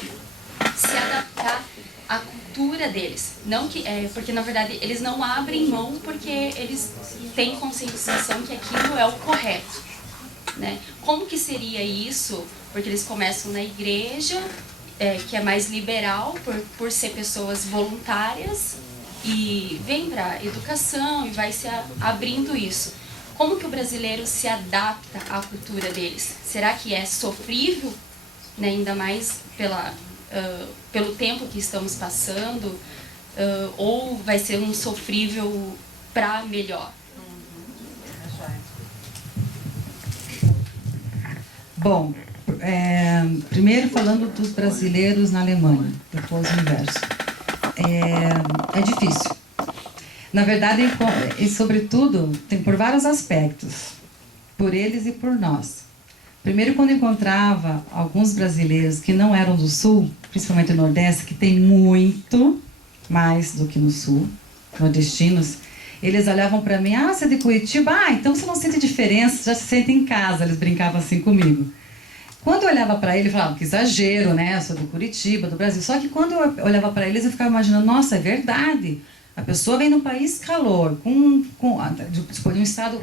se adaptar à cultura deles. Não que, porque, na verdade, eles não abrem mão porque eles têm conscientização que aquilo é o correto, né? Como que seria isso? Porque eles começam na igreja, que é mais liberal, por ser pessoas voluntárias, e vem para a educação e vai se abrindo isso. Como que o brasileiro se adapta à cultura deles? Será que é sofrível, né, ainda mais pelo tempo que estamos passando, ou vai ser um sofrível para melhor? Bom, primeiro falando dos brasileiros na Alemanha, depois o inverso. É difícil. Na verdade, e sobretudo, tem por vários aspectos, por eles e por nós. Primeiro, quando encontrava alguns brasileiros que não eram do Sul, principalmente do Nordeste, que tem muito mais do que no Sul, nordestinos, eles olhavam para mim, você é de Curitiba? Então você não sente diferença, já se sente em casa, eles brincavam assim comigo. Quando eu olhava para ele, eu falava, que exagero, né? Eu sou do Curitiba, do Brasil. Só que quando eu olhava para eles, eu ficava imaginando, nossa, é verdade. A pessoa vem num país calor, de um estado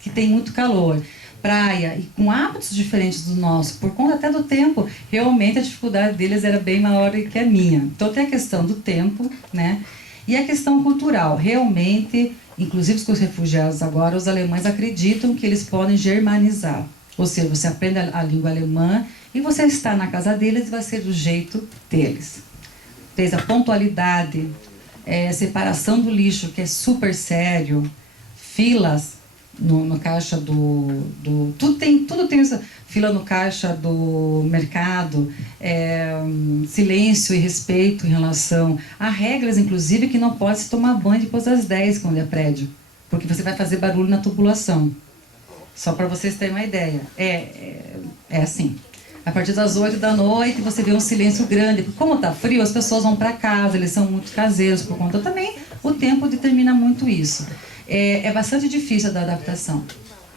que tem muito calor, praia, e com hábitos diferentes do nosso, por conta até do tempo, realmente a dificuldade deles era bem maior que a minha. Então tem a questão do tempo, né? E a questão cultural. Realmente, inclusive com os refugiados agora, os alemães acreditam que eles podem germanizar. Ou seja, você aprende a língua alemã e você está na casa deles e vai ser do jeito deles. Fez a pontualidade, separação do lixo, que é super sério, filas no caixa tudo tem fila no caixa do mercado, silêncio e respeito em relação a regras, inclusive, que não pode se tomar banho depois das 10 quando é prédio, porque você vai fazer barulho na tubulação. Só para vocês terem uma ideia. É assim. A partir das 8 da noite você vê um silêncio grande. Como está frio, as pessoas vão para casa, eles são muito caseiros por conta também. O tempo determina muito isso. É bastante difícil a adaptação,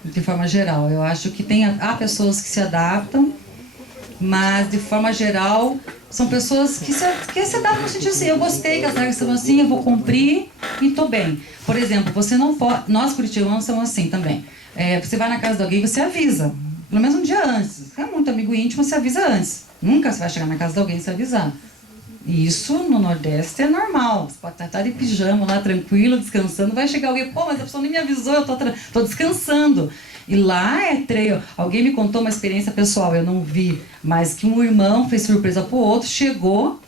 de forma geral. Eu acho que há pessoas que se adaptam, mas de forma geral são pessoas que se adaptam no sentido assim, eu gostei que as regras são assim, eu vou cumprir e estou bem. Por exemplo, você não pode, nós curitibanos somos assim também. Você vai na casa de alguém, você avisa, pelo menos um dia antes. Se é muito amigo íntimo, você avisa antes. Nunca você vai chegar na casa de alguém sem avisar. E isso no Nordeste é normal. Você pode estar de pijama lá, tranquilo, descansando. Vai chegar alguém, mas a pessoa nem me avisou, eu tô descansando. E lá é treino. Alguém me contou uma experiência pessoal, eu não vi, mas que um irmão fez surpresa pro outro, chegou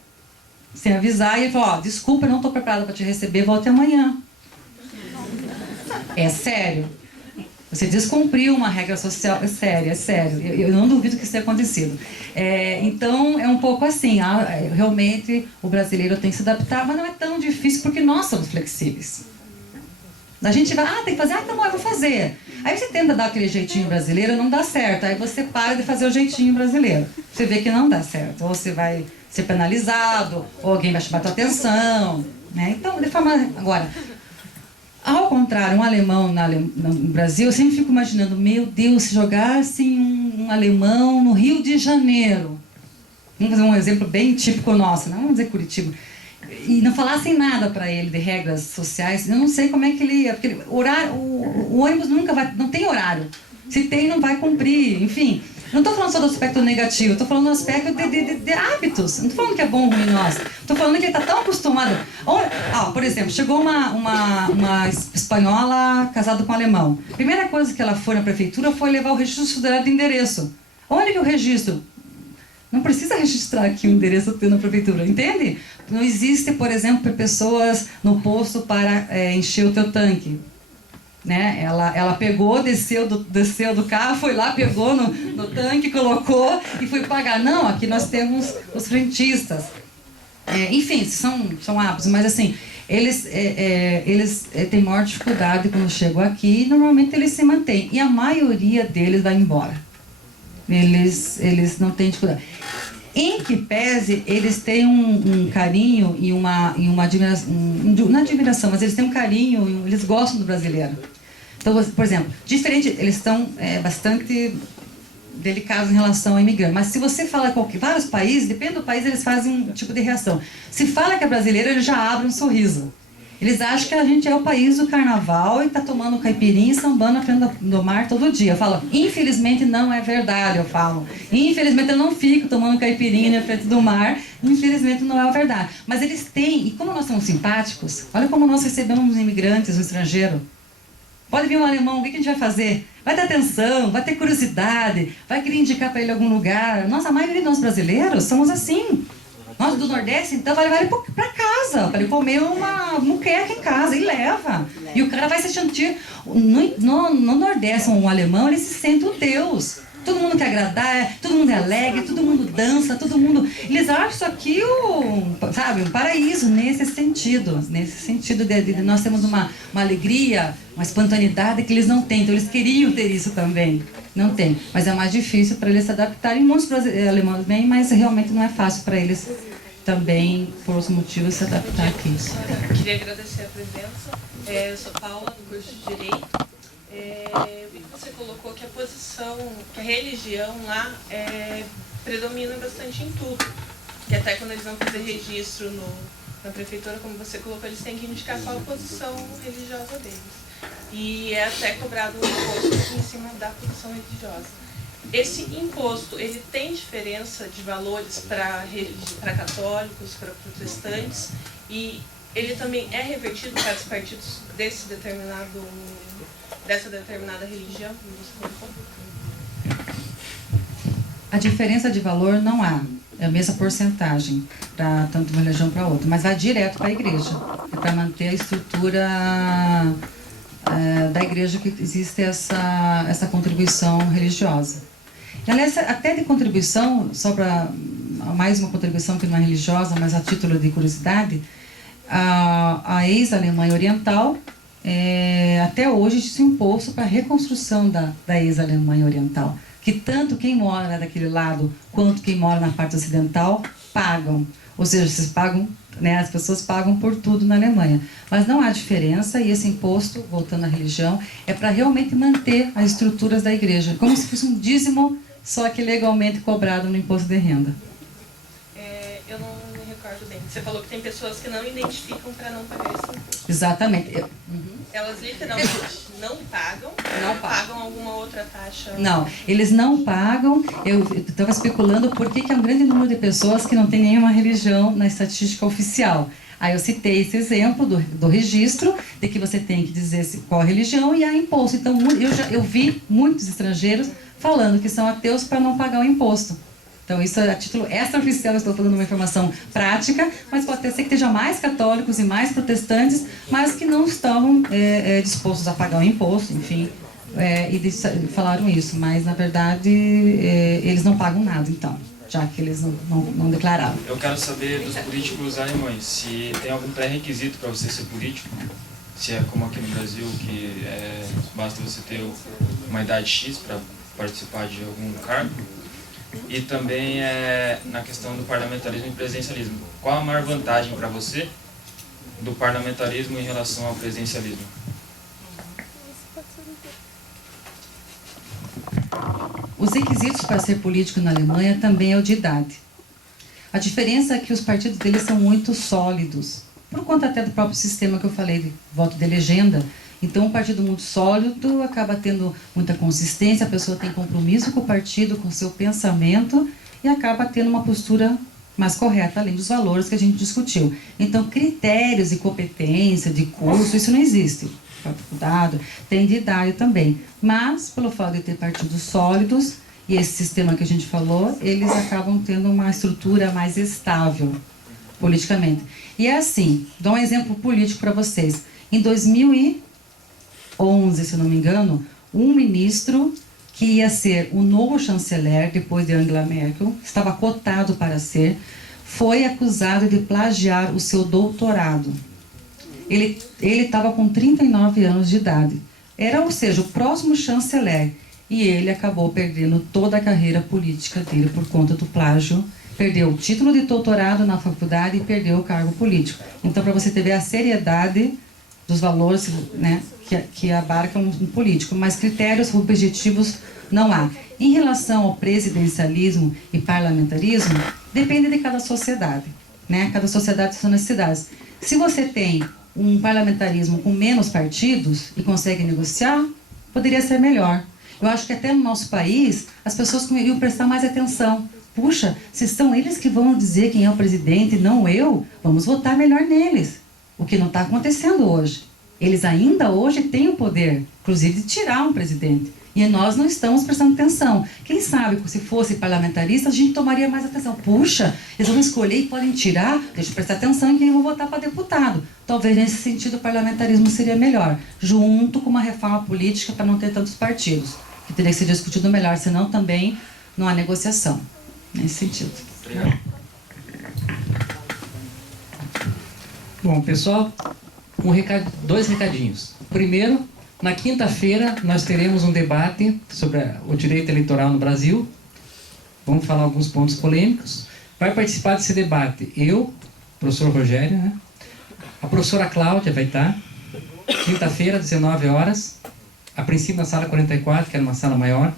sem avisar e ele falou, desculpa, eu não estou preparada para te receber, volte amanhã. É sério. Você descumpriu uma regra social, é sério. Eu não duvido que isso tenha acontecido. Então, é um pouco assim, realmente o brasileiro tem que se adaptar, mas não é tão difícil porque nós somos flexíveis. A gente vai, tem que fazer, tá bom, eu vou fazer. Aí você tenta dar aquele jeitinho brasileiro, não dá certo. Aí você para de fazer o jeitinho brasileiro. Você vê que não dá certo. Ou você vai ser penalizado, ou alguém vai chamar a tua atenção, né? Então, de forma... Agora... Ao contrário, um alemão no Brasil, eu sempre fico imaginando, meu Deus, se jogassem um alemão no Rio de Janeiro. vamos fazer um exemplo bem típico nosso, não vamos dizer Curitiba, e não falassem nada para ele de regras sociais, eu não sei como é que ele ia, porque o ônibus nunca vai, não tem horário, se tem não vai cumprir, enfim. Não estou falando só do aspecto negativo, estou falando do aspecto de hábitos. Não estou falando que é bom ou ruim nosso. Estou falando que ele está tão acostumado. Por exemplo, chegou uma espanhola casada com um alemão. A primeira coisa que ela foi na prefeitura foi levar o registro federal de endereço. Onde que é o registro? Não precisa registrar aqui o endereço na prefeitura, entende? Não existe, por exemplo, pessoas no posto para encher o teu tanque. Né? Ela pegou, desceu do carro, foi lá, pegou no tanque, colocou e foi pagar. Não, aqui nós temos os frentistas. Enfim, são hábitos, mas assim, eles têm maior dificuldade quando chegam aqui e normalmente eles se mantêm. E a maioria deles vai embora. Eles não têm dificuldade. Em que pese, eles têm um carinho e uma admiração, não admiração, mas eles têm um carinho, eles gostam do brasileiro. Então, por exemplo, diferente, eles estão bastante delicados em relação ao imigrante, mas se você fala vários países, depende do país, eles fazem um tipo de reação. Se fala que é brasileiro, eles já abrem um sorriso. Eles acham que a gente é o país do carnaval e está tomando caipirinha e sambando na frente do mar todo dia. Eu falo, infelizmente não é verdade, eu falo. Infelizmente eu não fico tomando caipirinha na frente do mar, infelizmente não é a verdade. Mas eles têm, e como nós somos simpáticos, olha como nós recebemos imigrantes, um estrangeiro. Pode vir um alemão, o que a gente vai fazer? Vai ter atenção, vai ter curiosidade, vai querer indicar para ele algum lugar. Nossa, a maioria de nós brasileiros somos assim. Nós do Nordeste, então, vai levar ele para casa, para ele comer uma muqueca em casa, e leva. E o cara vai se sentir... No Nordeste, um alemão, ele se sente um deus. Todo mundo quer agradar, todo mundo é alegre, todo mundo dança, todo mundo... Eles acham isso aqui um paraíso nesse sentido. Nesse sentido de nós temos uma alegria, uma espontaneidade que eles não têm. Então eles queriam ter isso também. Não tem. Mas é mais difícil para eles se adaptarem. Muitos alemães bem, mas realmente não é fácil para eles também, por outros motivos, se adaptar aqui. Eu queria agradecer a presença. Eu sou Paula, do curso de Direito. Eu vi que você colocou que que a religião lá predomina bastante em tudo. Que até quando eles vão fazer registro na prefeitura, como você colocou, eles têm que indicar qual a posição religiosa deles. E é até cobrado um imposto em cima da posição religiosa. Esse imposto, ele tem diferença de valores para católicos, para protestantes, e ele também é revertido para os partidos dessa determinada religião, como você colocou? A diferença de valor não há. É a mesma porcentagem para tanto uma religião para outra, mas vai direto para a igreja. É para manter a estrutura da igreja que existe essa contribuição religiosa. E, aliás, até de contribuição, só para mais uma contribuição que não é religiosa, mas a título de curiosidade, a ex-Alemanha Oriental, até hoje existe um imposto para a reconstrução da ex-Alemanha Oriental, que tanto quem mora daquele lado quanto quem mora na parte ocidental pagam. Ou seja, vocês pagam, né, as pessoas pagam por tudo na Alemanha. Mas não há diferença, e esse imposto, voltando à religião, é para realmente manter as estruturas da igreja, como se fosse um dízimo, só que legalmente cobrado no imposto de renda. Eu não me recordo bem. Você falou que tem pessoas que não identificam para não pagar esse imposto. Exatamente. Elas literalmente não pagam alguma outra taxa? Não, eles não pagam. Eu estava especulando por que é um grande número de pessoas que não tem nenhuma religião na estatística oficial. Aí eu citei esse exemplo do registro, de que você tem que dizer qual a religião e há imposto. Então eu vi muitos estrangeiros falando que são ateus para não pagar o imposto. Então isso é a título extraoficial, estou falando uma informação prática, mas pode ser que esteja mais católicos e mais protestantes, mas que não estão dispostos a pagar o imposto, enfim, e falaram isso, mas na verdade eles não pagam nada, então, já que eles não declararam. Eu quero saber dos políticos alemães, se tem algum pré-requisito para você ser político, se é como aqui no Brasil, que basta você ter uma idade X para participar de algum cargo. E também na questão do parlamentarismo e presidencialismo. Qual a maior vantagem para você do parlamentarismo em relação ao presidencialismo? Os requisitos para ser político na Alemanha também é o de idade. A diferença é que os partidos deles são muito sólidos, por conta até do próprio sistema que eu falei, de voto de legenda. Então, um partido muito sólido acaba tendo muita consistência, a pessoa tem compromisso com o partido, com o seu pensamento, e acaba tendo uma postura mais correta, além dos valores que a gente discutiu. Então, critérios de competência, de curso, isso não existe. Faculdade, tem de idade também. Mas, pelo fato de ter partidos sólidos, e esse sistema que a gente falou, eles acabam tendo uma estrutura mais estável politicamente. E é assim, dou um exemplo político para vocês. Em 2011, se não me engano, um ministro que ia ser o novo chanceler, depois de Angela Merkel, estava cotado para ser, foi acusado de plagiar o seu doutorado. Ele estava com 39 anos de idade. Era, ou seja, o próximo chanceler. E ele acabou perdendo toda a carreira política dele por conta do plágio. Perdeu o título de doutorado na faculdade e perdeu o cargo político. Então, para você ter a seriedade dos valores, né, que abarcam um político, mas critérios objetivos não há. Em relação ao presidencialismo e parlamentarismo, depende de cada sociedade, né? Cada sociedade tem suas necessidades. Se você tem um parlamentarismo com menos partidos e consegue negociar, poderia ser melhor. Eu acho que até no nosso país, as pessoas iriam prestar mais atenção. Puxa, se são eles que vão dizer quem é o presidente, não eu, vamos votar melhor neles. O que não está acontecendo hoje. Eles ainda hoje têm o poder, inclusive, de tirar um presidente. E nós não estamos prestando atenção. Quem sabe, se fosse parlamentarista, a gente tomaria mais atenção. Puxa, eles vão escolher e podem tirar, deixa eu prestar atenção em quem eu vou votar para deputado. Talvez nesse sentido o parlamentarismo seria melhor, junto com uma reforma política para não ter tantos partidos, que teria que ser discutido melhor, senão também não há negociação nesse sentido. Obrigado. Bom, pessoal, dois recadinhos. Primeiro, na quinta-feira nós teremos um debate sobre o direito eleitoral no Brasil. Vamos falar alguns pontos polêmicos. Vai participar desse debate eu, professor Rogério, né? A professora Cláudia vai estar, quinta-feira, 19 horas, a princípio na sala 44, que era uma sala maior.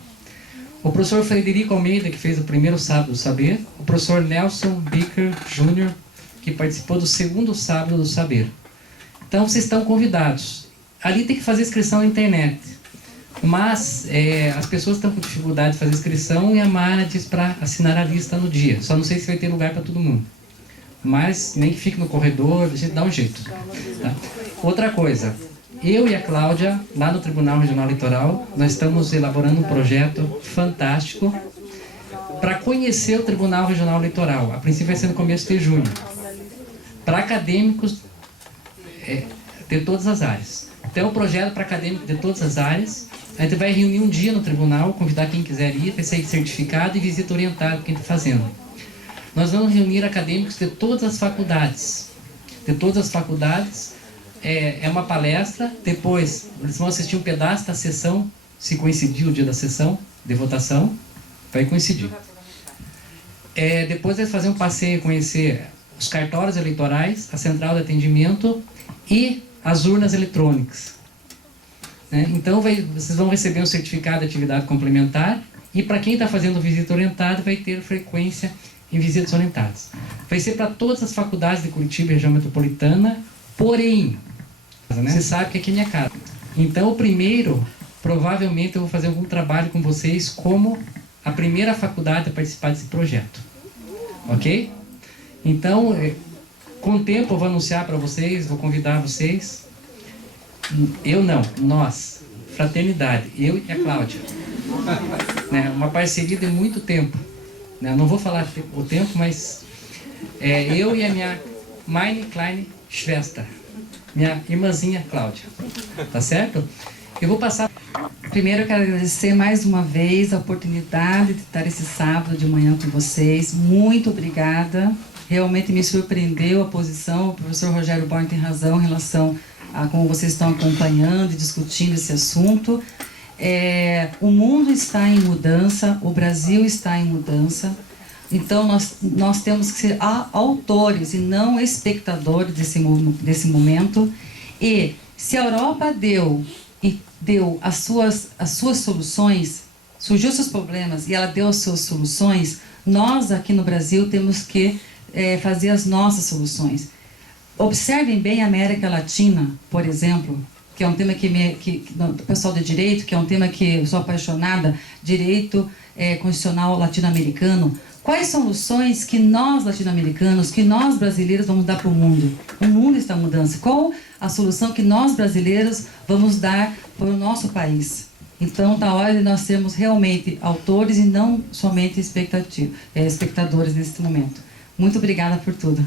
O professor Frederico Almeida, que fez o primeiro sábado do saber. O professor Nelson Bicker Jr., que participou do segundo sábado do saber. Então, vocês estão convidados. Ali tem que fazer inscrição na internet. Mas as pessoas estão com dificuldade de fazer inscrição e a Mara diz para assinar a lista no dia. Só não sei se vai ter lugar para todo mundo. Mas nem que fique no corredor, a gente dá um jeito. Tá? Outra coisa. Eu e a Cláudia, lá no Tribunal Regional Eleitoral, nós estamos elaborando um projeto fantástico para conhecer o Tribunal Regional Eleitoral. A princípio vai ser no começo de junho. Para acadêmicos de todas as áreas. Então, o projeto para acadêmicos de todas as áreas. A gente vai reunir um dia no tribunal, convidar quem quiser ir, vai sair certificado e visita orientada quem está fazendo. Nós vamos reunir acadêmicos de todas as faculdades. De todas as faculdades. É uma palestra, depois eles vão assistir um pedaço da sessão, se coincidir o dia da sessão de votação, vai coincidir. Depois eles vão fazer um passeio, conhecer os cartórios eleitorais, a central de atendimento e as urnas eletrônicas. Então vocês vão receber um certificado de atividade complementar e para quem está fazendo visita orientada vai ter frequência em visitas orientadas. Vai ser para todas as faculdades de Curitiba e região metropolitana, porém, você sabe que aqui é minha casa. Então o primeiro, provavelmente eu vou fazer algum trabalho com vocês como a primeira faculdade a participar desse projeto. Ok? Então, com o tempo eu vou anunciar para vocês, vou convidar vocês. Eu não, nós, fraternidade, eu e a Cláudia. Uma parceria de muito tempo. Não vou falar o tempo, mas eu e a minha Meine Kleine Schwester, minha irmãzinha Cláudia. Tá certo? Eu vou passar... Primeiro eu quero agradecer mais uma vez a oportunidade de estar esse sábado de manhã com vocês. Muito obrigada. Realmente me surpreendeu a posição. O professor Rogério Born tem razão em relação a como vocês estão acompanhando e discutindo esse assunto. O mundo está em mudança, o Brasil está em mudança. Então nós temos que ser autores e não espectadores desse momento. E se a Europa deu as suas soluções, surgiu seus problemas e ela deu as suas soluções, Nós, aqui no Brasil, temos que fazer as nossas soluções. Observem bem a América Latina, por exemplo, que é um tema do pessoal de direito, que é um tema que eu sou apaixonada, direito constitucional latino-americano. Quais soluções que nós latino-americanos, que nós brasileiros vamos dar para o mundo? O mundo está em mudança. Qual a solução que nós brasileiros vamos dar para o nosso país? Então, está hora de nós sermos realmente autores e não somente espectadores nesse momento. Muito obrigada por tudo.